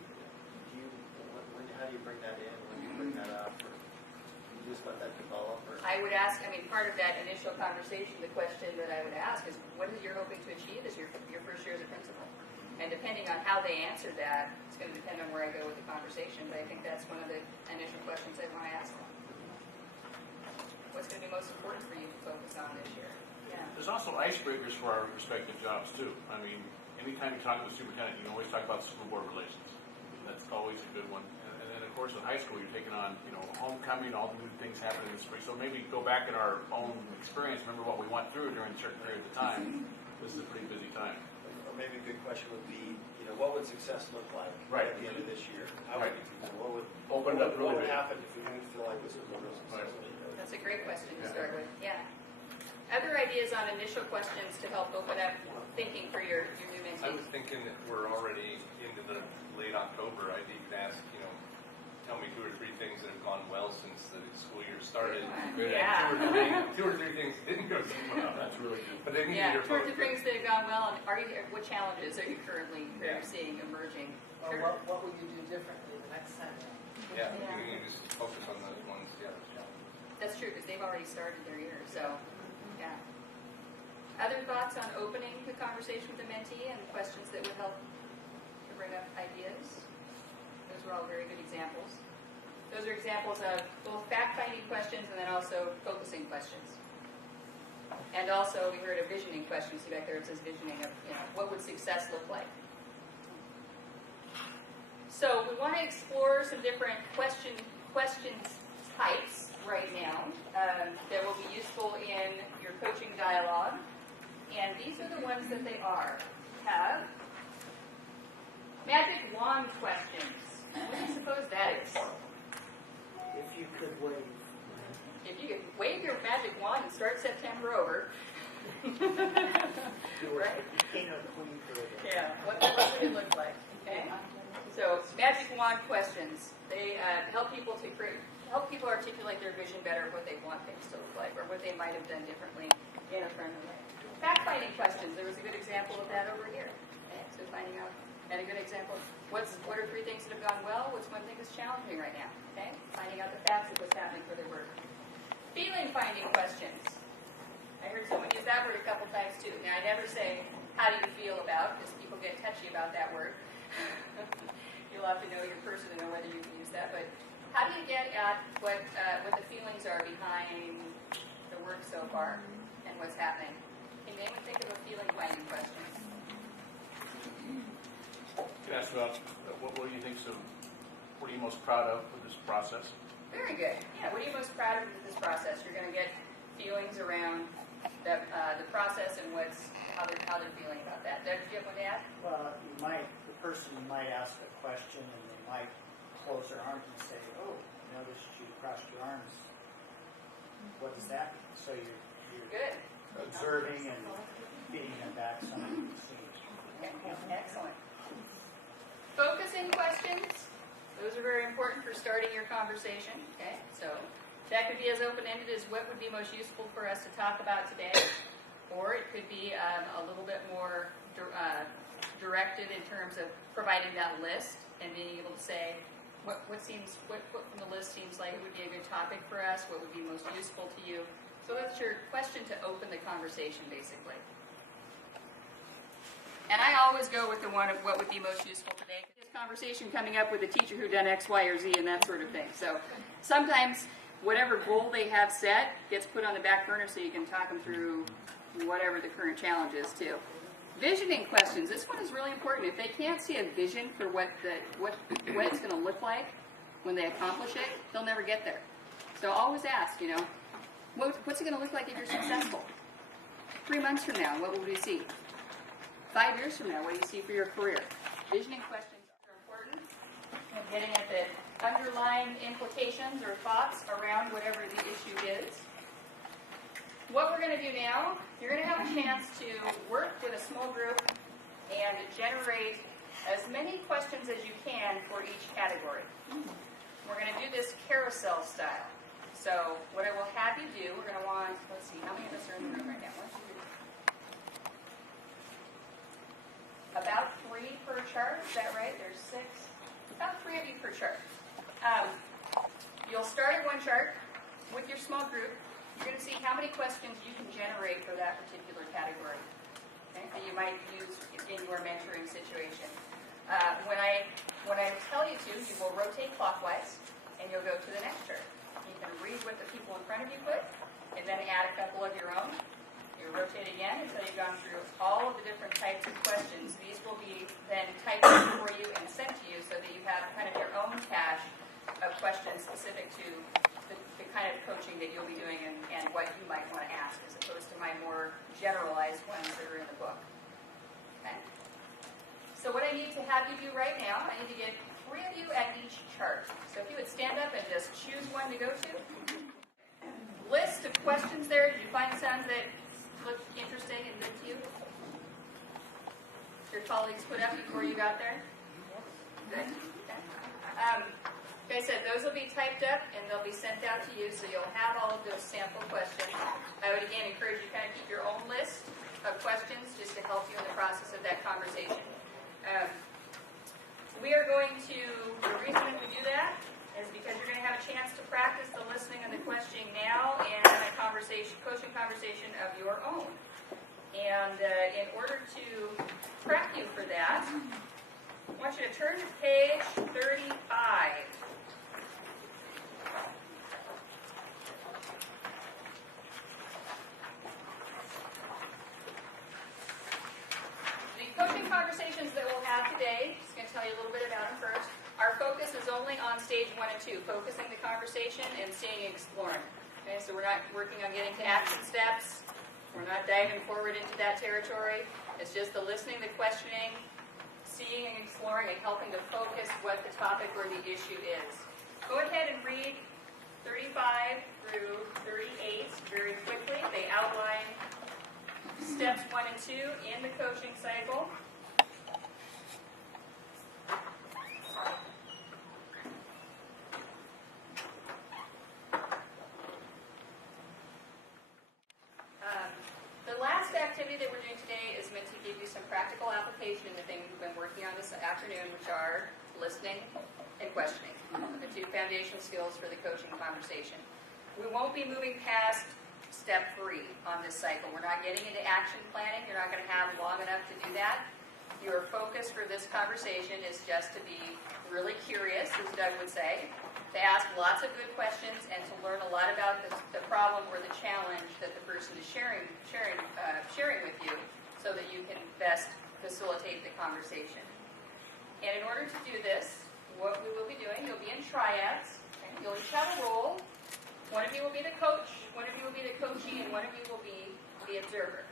How do you bring that in? When do you bring that up? Or you just let that develop? Or? I would ask, part of that initial conversation, the question that I would ask is, what is you're hoping to achieve as your first year as a principal? And depending on how they answer that, it's going to depend on where I go with the conversation, but I think that's one of the initial questions I want to ask them. What's going to be most important for you to focus on this year? Yeah. There's also icebreakers for our respective jobs too. Anytime you talk to the superintendent, you can always talk about school board relations. That's always a good one. And then of course in high school you're taking on, homecoming, all the new things happening in the spring. So maybe go back in our own experience, remember what we went through during certain periods of time. This is a pretty busy time. Or maybe a good question would be, what would success look like right. at the end of this year? How right. What Open up really what would big. happen if we didn't feel like this was a real success? Right. That's a great question to start with. Yeah. Other ideas on initial questions to help open up thinking for your new mentees? I was thinking that we're already into the late October. I'd even ask, tell me 2 or 3 things that have gone well since the school year started. Yeah. And 2 or 3 things didn't go so well. That's really good. But they need Yeah, your 2 or 3 focus. things that have gone well, and what challenges are you currently seeing emerging? Or what will you do differently the next time? Yeah, you can just focus on those ones. Yeah, those challenges. That's true, because they've already started their year, so, yeah. Other thoughts on opening the conversation with the mentee and questions that would help to bring up ideas? Those were all very good examples. Those are examples of both fact-finding questions and then also focusing questions. And also, we heard a visioning question. See back there, it says visioning of, what would success look like? So we want to explore some different questions types right now that will be useful in your coaching dialogue. And these are the ones that they have magic wand questions. What do you suppose that is? If you could wave. If you could wave your magic wand and start September over. Right? King or queen for it. Yeah. What would it look like? Okay. So magic wand questions. They help people articulate their vision better of what they want things to look like or what they might have done differently in a friendly way. Fact-finding questions. There was a good example of that over here. Okay, so finding out, and a good example. What are 3 things that have gone well? What's 1 thing that's challenging right now? Okay, finding out the facts of what's happening for their work. Feeling-finding questions. I heard someone use that word a couple times too. Now I never say, how do you feel about, because people get touchy about that word. You'll have to know your person to know whether you can use that, but how do you get at what the feelings are behind the work so far and what's happening? Can anyone think of a feeling finding question? You asked about what do you think? So, what are you most proud of with this process? Very good. Yeah, what are you most proud of with this process? You're going to get feelings around the process and how they're feeling about that. Doug, do you have one to add? Well, the person might ask a question and they might close their arms and say, "Oh, I noticed you crossed your arms. What does that mean?" So you're good. Observing and feeding them back something you've seen. Okay. Excellent. Focusing questions. Those are very important for starting your conversation. Okay, so that could be as open-ended as what would be most useful for us to talk about today, or it could be a little bit more directed in terms of providing that list and being able to say what from the list seems like it would be a good topic for us, what would be most useful to you. So that's your question to open the conversation, basically. And I always go with the one of what would be most useful today. This conversation coming up with a teacher who done X, Y, or Z and that sort of thing. So sometimes whatever goal they have set gets put on the back burner so you can talk them through whatever the current challenge is too. Visioning questions. This one is really important. If they can't see a vision for what it's going to look like when they accomplish it, they'll never get there. So always ask, what's it going to look like if you're successful? 3 months from now, what will we see? 5 years from now, what do you see for your career? Visioning questions are important and getting at the underlying implications or thoughts around whatever the issue is. What we're going to do now, you're going to have a chance to work with a small group and generate as many questions as you can for each category. We're going to do this carousel style. So what I will have you do, we're going to want, let's see, how many of us are in the room right now? 1, 2, 3. About 3 per chart, is that right? There's 6. About 3 of you per chart. You'll start at one chart with your small group. You're going to see how many questions you can generate for that particular category, okay, that you might use in your mentoring situation. When I tell you to, you will rotate clockwise, and you'll go to the next chart. You can read what the people in front of you put, and then add a couple of your own. You rotate again until you've gone through all of the different types of questions. These will be then typed in for you and sent to you so that you have kind of your own cache of questions specific to the kind of coaching that you'll be doing and what you might want to ask as opposed to my more generalized ones that are in the book. Okay? So what I need to have you do right now, I need to get 3 of you at each chart. So if you would stand up and just choose one to go to. List of questions there. Did you find some that looked interesting and good to you? Your colleagues put up before you got there? Good. Okay. Like I said, those will be typed up and they'll be sent out to you, so you'll have all of those sample questions. I would again encourage you to kind of keep your own list of questions just to help you in the process of that conversation. We are going to, the reason that we do that is because you're going to have a chance to practice the listening and the questioning now in a conversation, coaching conversation of your own. And in order to prep you for that, I want you to turn to page 35. The coaching conversations that we'll have today, just going to tell you a little bit about them first. Our focus is only on stage 1 and 2, focusing the conversation and seeing and exploring. Okay, so we're not working on getting to action steps. We're not diving forward into that territory. It's just the listening, the questioning, seeing and exploring, and helping to focus what the topic or the issue is. Go ahead and read 35 through 38 very quickly. They outline steps 1 and 2 in the coaching cycle. The last activity that we're doing today is meant to give you some practical application in the things we've been working on this afternoon, which are listening and questioning, the 2 foundational skills for the coaching conversation. We won't be moving past step 3 on this cycle. We're not getting into action planning. You're not going to have long enough to do that. Your focus for this conversation is just to be really curious, as Doug would say, to ask lots of good questions and to learn a lot about the problem or the challenge that the person is sharing with you so that you can best facilitate the conversation. And in order to do this, what we will be doing, you'll be in triads. Okay? You'll each have a role. One of you will be the coach, one of you will be the coachee, and one of you will be the observer.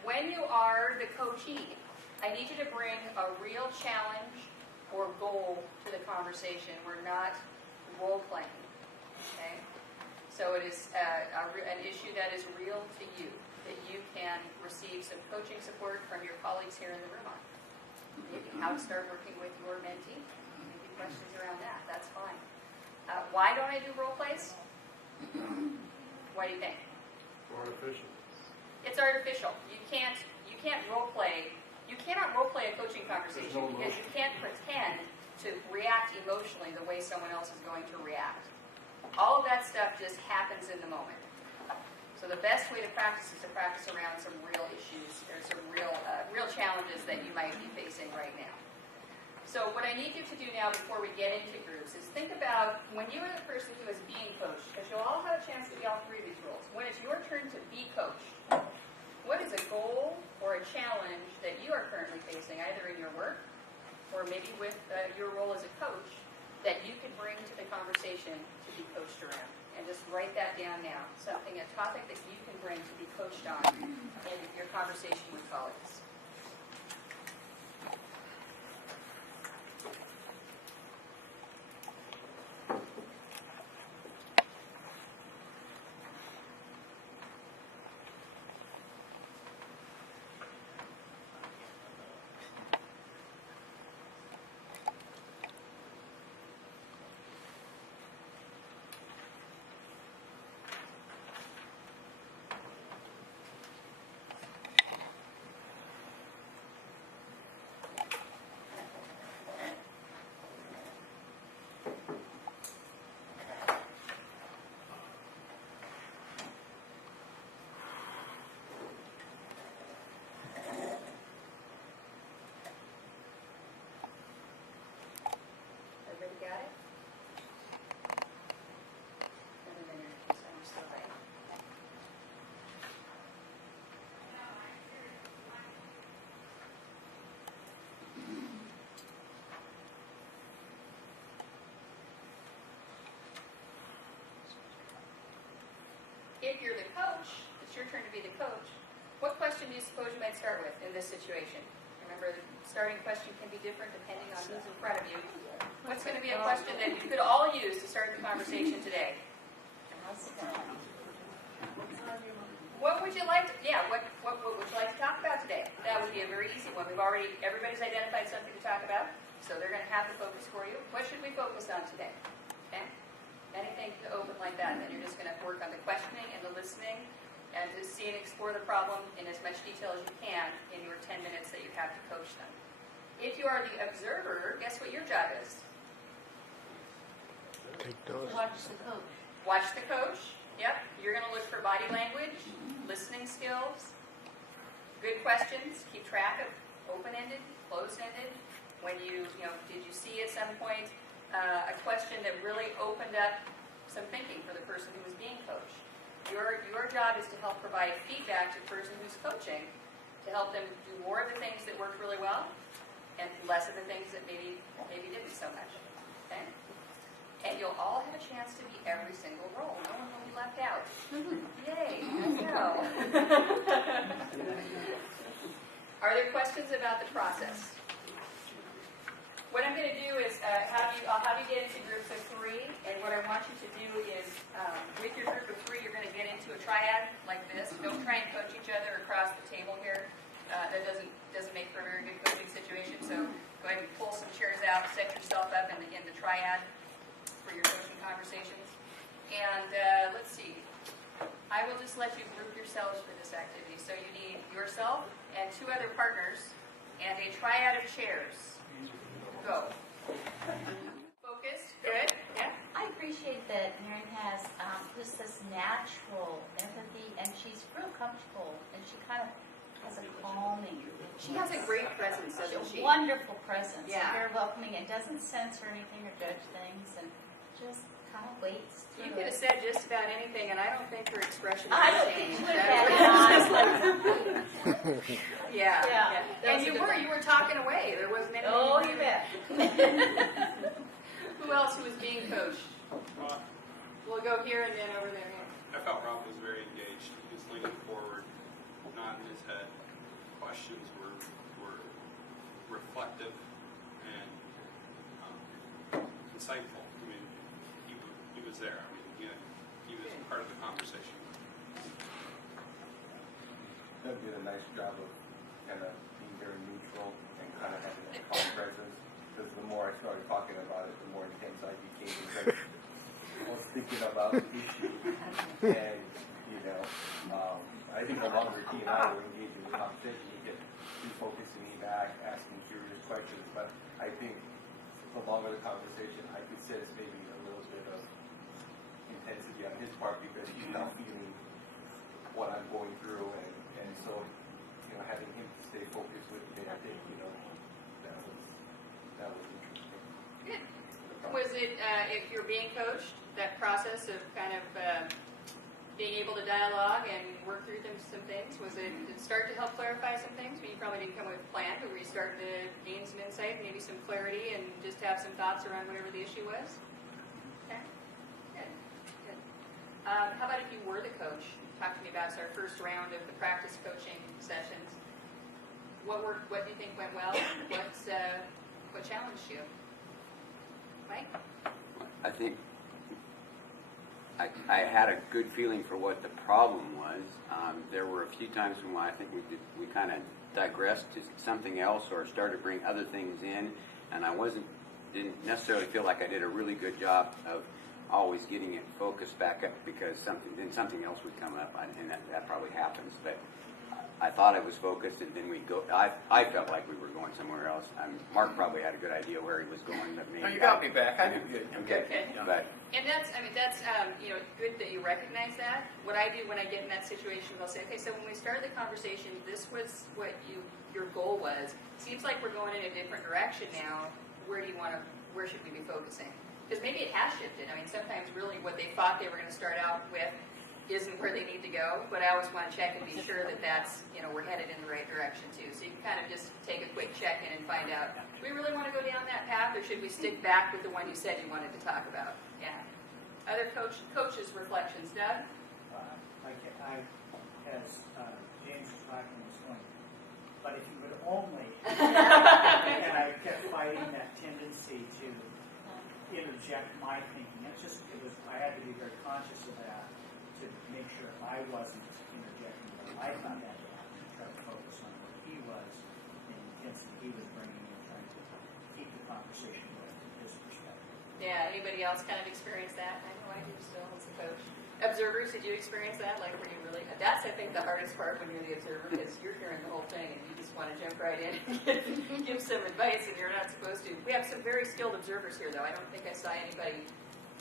When you are the coachee, I need you to bring a real challenge or goal to the conversation. We're not role-playing. Okay? So it is an issue that is real to you, that you can receive some coaching support from your colleagues here in the room on. Maybe how to start working with your mentee. Maybe questions around that. That's fine. Why don't I do role plays? What do you think? Artificial. It's artificial. You can't role play. You cannot role play a coaching conversation because you can't pretend to react emotionally the way someone else is going to react. All of that stuff just happens in the moment. So the best way to practice is to practice around some real issues or some real challenges that you might be facing right now. So what I need you to do now before we get into groups is think about when you are the person who is being coached, because you'll all have a chance to be all three of these roles. When it's your turn to be coached, what is a goal or a challenge that you are currently facing, either in your work or maybe with your role as a coach, that you can bring to the conversation to be coached around? And just write that down now. A topic that you can bring to be coached on in your conversation with colleagues. Everybody got it? I'm still writing. If you're the coach, it's your turn to be the coach, what question do you suppose you might start with in this situation? Remember, the starting question can be different depending on who's in front of you. What's going to be a question that you could all use to start the conversation today? What would you like to, what would you like to talk about today? That would be a very easy one. Everybody's identified something to talk about, so they're going to have the focus for you. What should we focus on today? Okay? Anything to open like that, then you're just going to work on the questioning and the listening and to see and explore the problem in as much detail as you can in your 10 minutes that you have to coach them. If you are the observer, guess what your job is? Watch the coach. Watch the coach. Yep. You're going to look for body language, listening skills, good questions. Keep track of open-ended, closed-ended. When did you see at some point a question that really opened up some thinking for the person who was being coached? Your job is to help provide feedback to the person who's coaching to help them do more of the things that worked really well and less of the things that maybe didn't so much. Okay? And you'll all have a chance to be every single role. No one will be left out. Yay! I know. Are there questions about the process? What I'm going to do is I'll have you get into groups of 3, and what I want you to do is, with your group of 3, you're going to get into a triad like this. Don't try and coach each other across the table here. That doesn't make for a very good coaching situation. So go ahead and pull some chairs out, set yourself up in the triad for your coaching conversations. And let's see. I will just let you group yourselves for this activity. So you need yourself and 2 other partners and a triad of chairs. Go. Focused. Good. Yeah. I appreciate that Marion has just this natural empathy, and she's real comfortable, and she kind of has a calming. She has a great presence, doesn't she? Wonderful presence. Yeah. Very welcoming. It doesn't censor anything or judge things, and just kind of waits. You could have said just about anything, and I don't think her expression I would don't think change. she would have Yeah. Yeah. That And was a you good were talking away. There wasn't anything. Oh, you bet. Who else who was being coached? We'll go here and then over there. I felt Rob was very engaged. He was leaning forward, nodding his head. Questions were reflective and insightful. I mean, he was there. I mean, he was part of the conversation. Doug did a nice job of kind of being very neutral and kind of having a calm presence. Because the more I started talking about it, the more intense I became. Because I was thinking about the issue, and I think the longer he and I were engaging in the conversation, he kept refocusing me back, asking curious questions. But I think the longer the conversation, I could sense maybe a little bit of intensity on his part because he's now feeling what I'm going through, and so having him stay focused with me, I think that was interesting. Good. Was it, if you're being coached, that process of kind of being able to dialogue and work through some things, did it start to help clarify some things? I mean, you probably didn't come with a plan, but were you starting to gain some insight, maybe some clarity, and just have some thoughts around whatever the issue was? Okay. Good. Good. How about if you were the coach? Talk to me about our first round of the practice coaching sessions. What do you think went well? What challenged you? Mike? I think I had a good feeling for what the problem was. There were a few times when I think we kind of digressed to something else or started to bring other things in, and I didn't necessarily feel like I did a really good job of always getting it focused back up because something else would come up, and that probably happens. But I thought I was focused, and then I felt like we were going somewhere else. Mark probably had a good idea where he was going, but maybe. No, you got me back. I did good. Okay. But And that's good that you recognize that. What I do when I get in that situation, I'll say, okay, so when we started the conversation, this was what your goal was. Seems like we're going in a different direction now. Where should we be focusing? Because maybe it has shifted. I mean, sometimes really what they thought they were going to start out with isn't where they need to go, but I always want to check and be sure that we're headed in the right direction too. So you can kind of just take a quick check-in and find out, do we really want to go down that path, or should we stick back with the one you said you wanted to talk about? Yeah. Other coaches' reflections. Doug? As James was talking this morning, but if you would only, and I kept fighting that tendency to interject my thinking. I had to be very conscious of that to make sure I wasn't interjecting what I thought had to happen, to try to focus on where he was, the intensity he was bringing, and trying to keep the conversation going from his perspective. Yeah, anybody else kind of experience that? I know I do still as a coach. Observers, did you experience that? Like, were you really, that's, I think, the hardest part when you're the observer, because you're hearing the whole thing and you just want to jump right in and give some advice, and you're not supposed to. We have some very skilled observers here, though. I don't think I saw anybody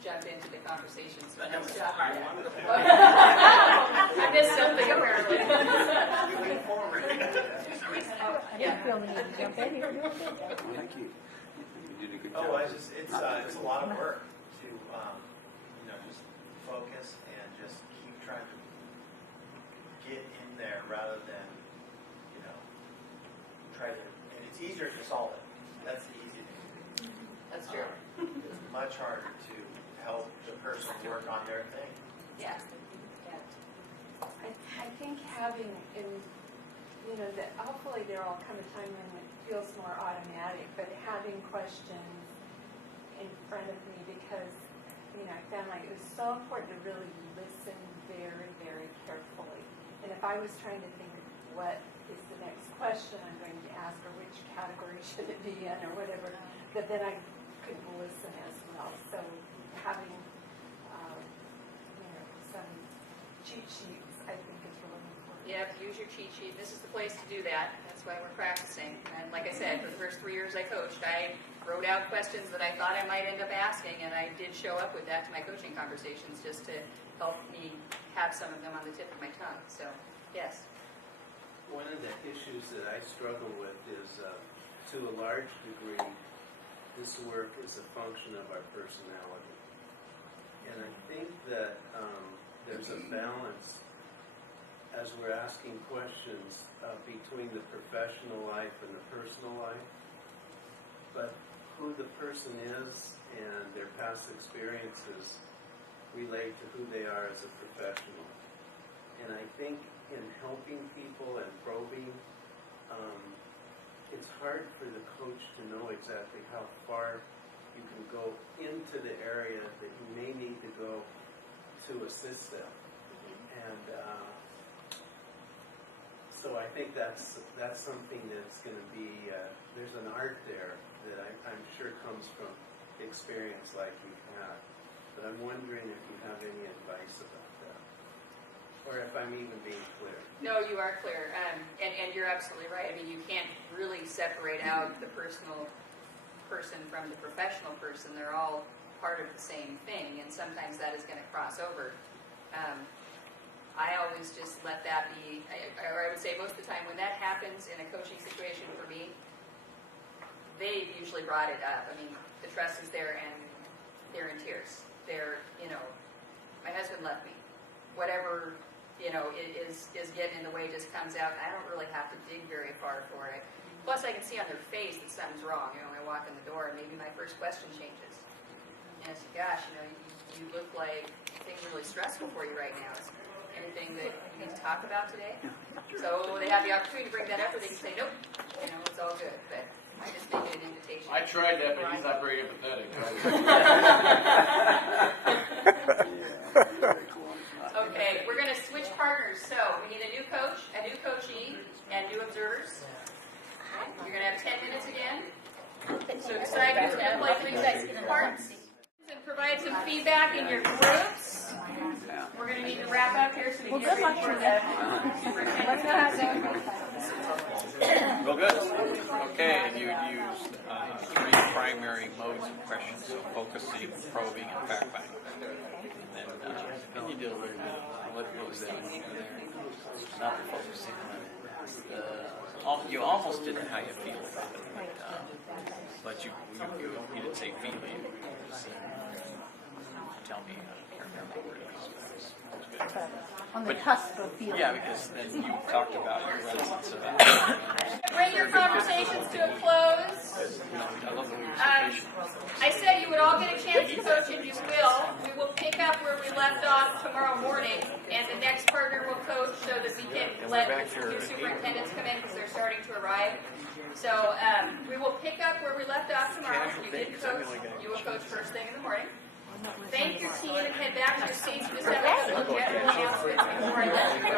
jump into the conversation, so nice job. I missed something, apparently. Moving forward. Yeah. thank you. You did a good job. Oh, it's a lot of work to just focus and just keep trying to get in there rather than try to. And it's easier to solve it. That's the easy thing. That's true. It's much harder to help the person work on their thing. Yeah. I think having that hopefully there will come a time when it feels more automatic, but having questions in front of me because I found like it was so important to really listen very, very carefully. And if I was trying to think of what is the next question I'm going to ask or which category should it be in or whatever, that then I could listen as well. So having some cheat sheets, I think, is really important. Yep, use your cheat sheet. This is the place to do that. That's why we're practicing. And like I said, for the first 3 years I coached, I wrote out questions that I thought I might end up asking, and I did show up with that to my coaching conversations just to help me have some of them on the tip of my tongue. So, yes. one of the issues that I struggle with is, to a large degree, this work is a function of our personality. And I think that there's a balance as we're asking questions between the professional life and the personal life. But who the person is and their past experiences relate to who they are as a professional. And I think in helping people and probing, it's hard for the coach to know exactly how far you can go into the area that you may need to go to assist them. And so I think that's something that's going to be, there's an art there that I'm sure comes from experience like you've had. But I'm wondering if you have any advice about that, or if I'm even being clear. No, you are clear, and you're absolutely right. I mean, you can't really separate out the personal person from the professional person. They're all part of the same thing, and sometimes that is going to cross over. I always just let that be, or I would say most of the time when that happens in a coaching situation for me, they usually brought it up. I mean, the trust is there and they're in tears. They're, my husband left me. Whatever, is getting in the way just comes out. I don't really have to dig very far for it. Plus I can see on their face that something's wrong. I walk in the door and maybe my first question changes. And I say, gosh, you look like things are really stressful for you right now. Is there anything that you need to talk about today? So they have the opportunity to bring that up, or they can say, nope, it's all good. But I just make it an invitation. I tried that, but he's not very empathetic. Okay, we're going to switch partners. So we need a new coach, a new coachee, and new observers. You're going to have 10 minutes again. So decide who's going to play the parts. And provide some feedback in your groups. We're going to need to wrap up here so we can get ready for the superintendent. Well, good. Okay, and you used 3 primary modes of questions, so focusing, probing, and fact-finding. And you did a little bit of what was that there? Not focusing on it. You almost did how you feel about it, but you didn't say feeling. Tell me, I remember where it was. On the cusp of feeling. Yeah, because then you talked about your reticence about Bring your conversations to a close. I love the way you're so patient. I said you would all get a chance to coach, and you will. We will pick up where we left off tomorrow morning, and the next partner will coach so that we can let the new superintendents come in because they're starting to arrive. So we will pick up where we left off tomorrow. You did coach. You will coach first thing in the morning. Thank your team and head back to your seats. Just have a good look at your announcements before I let you go.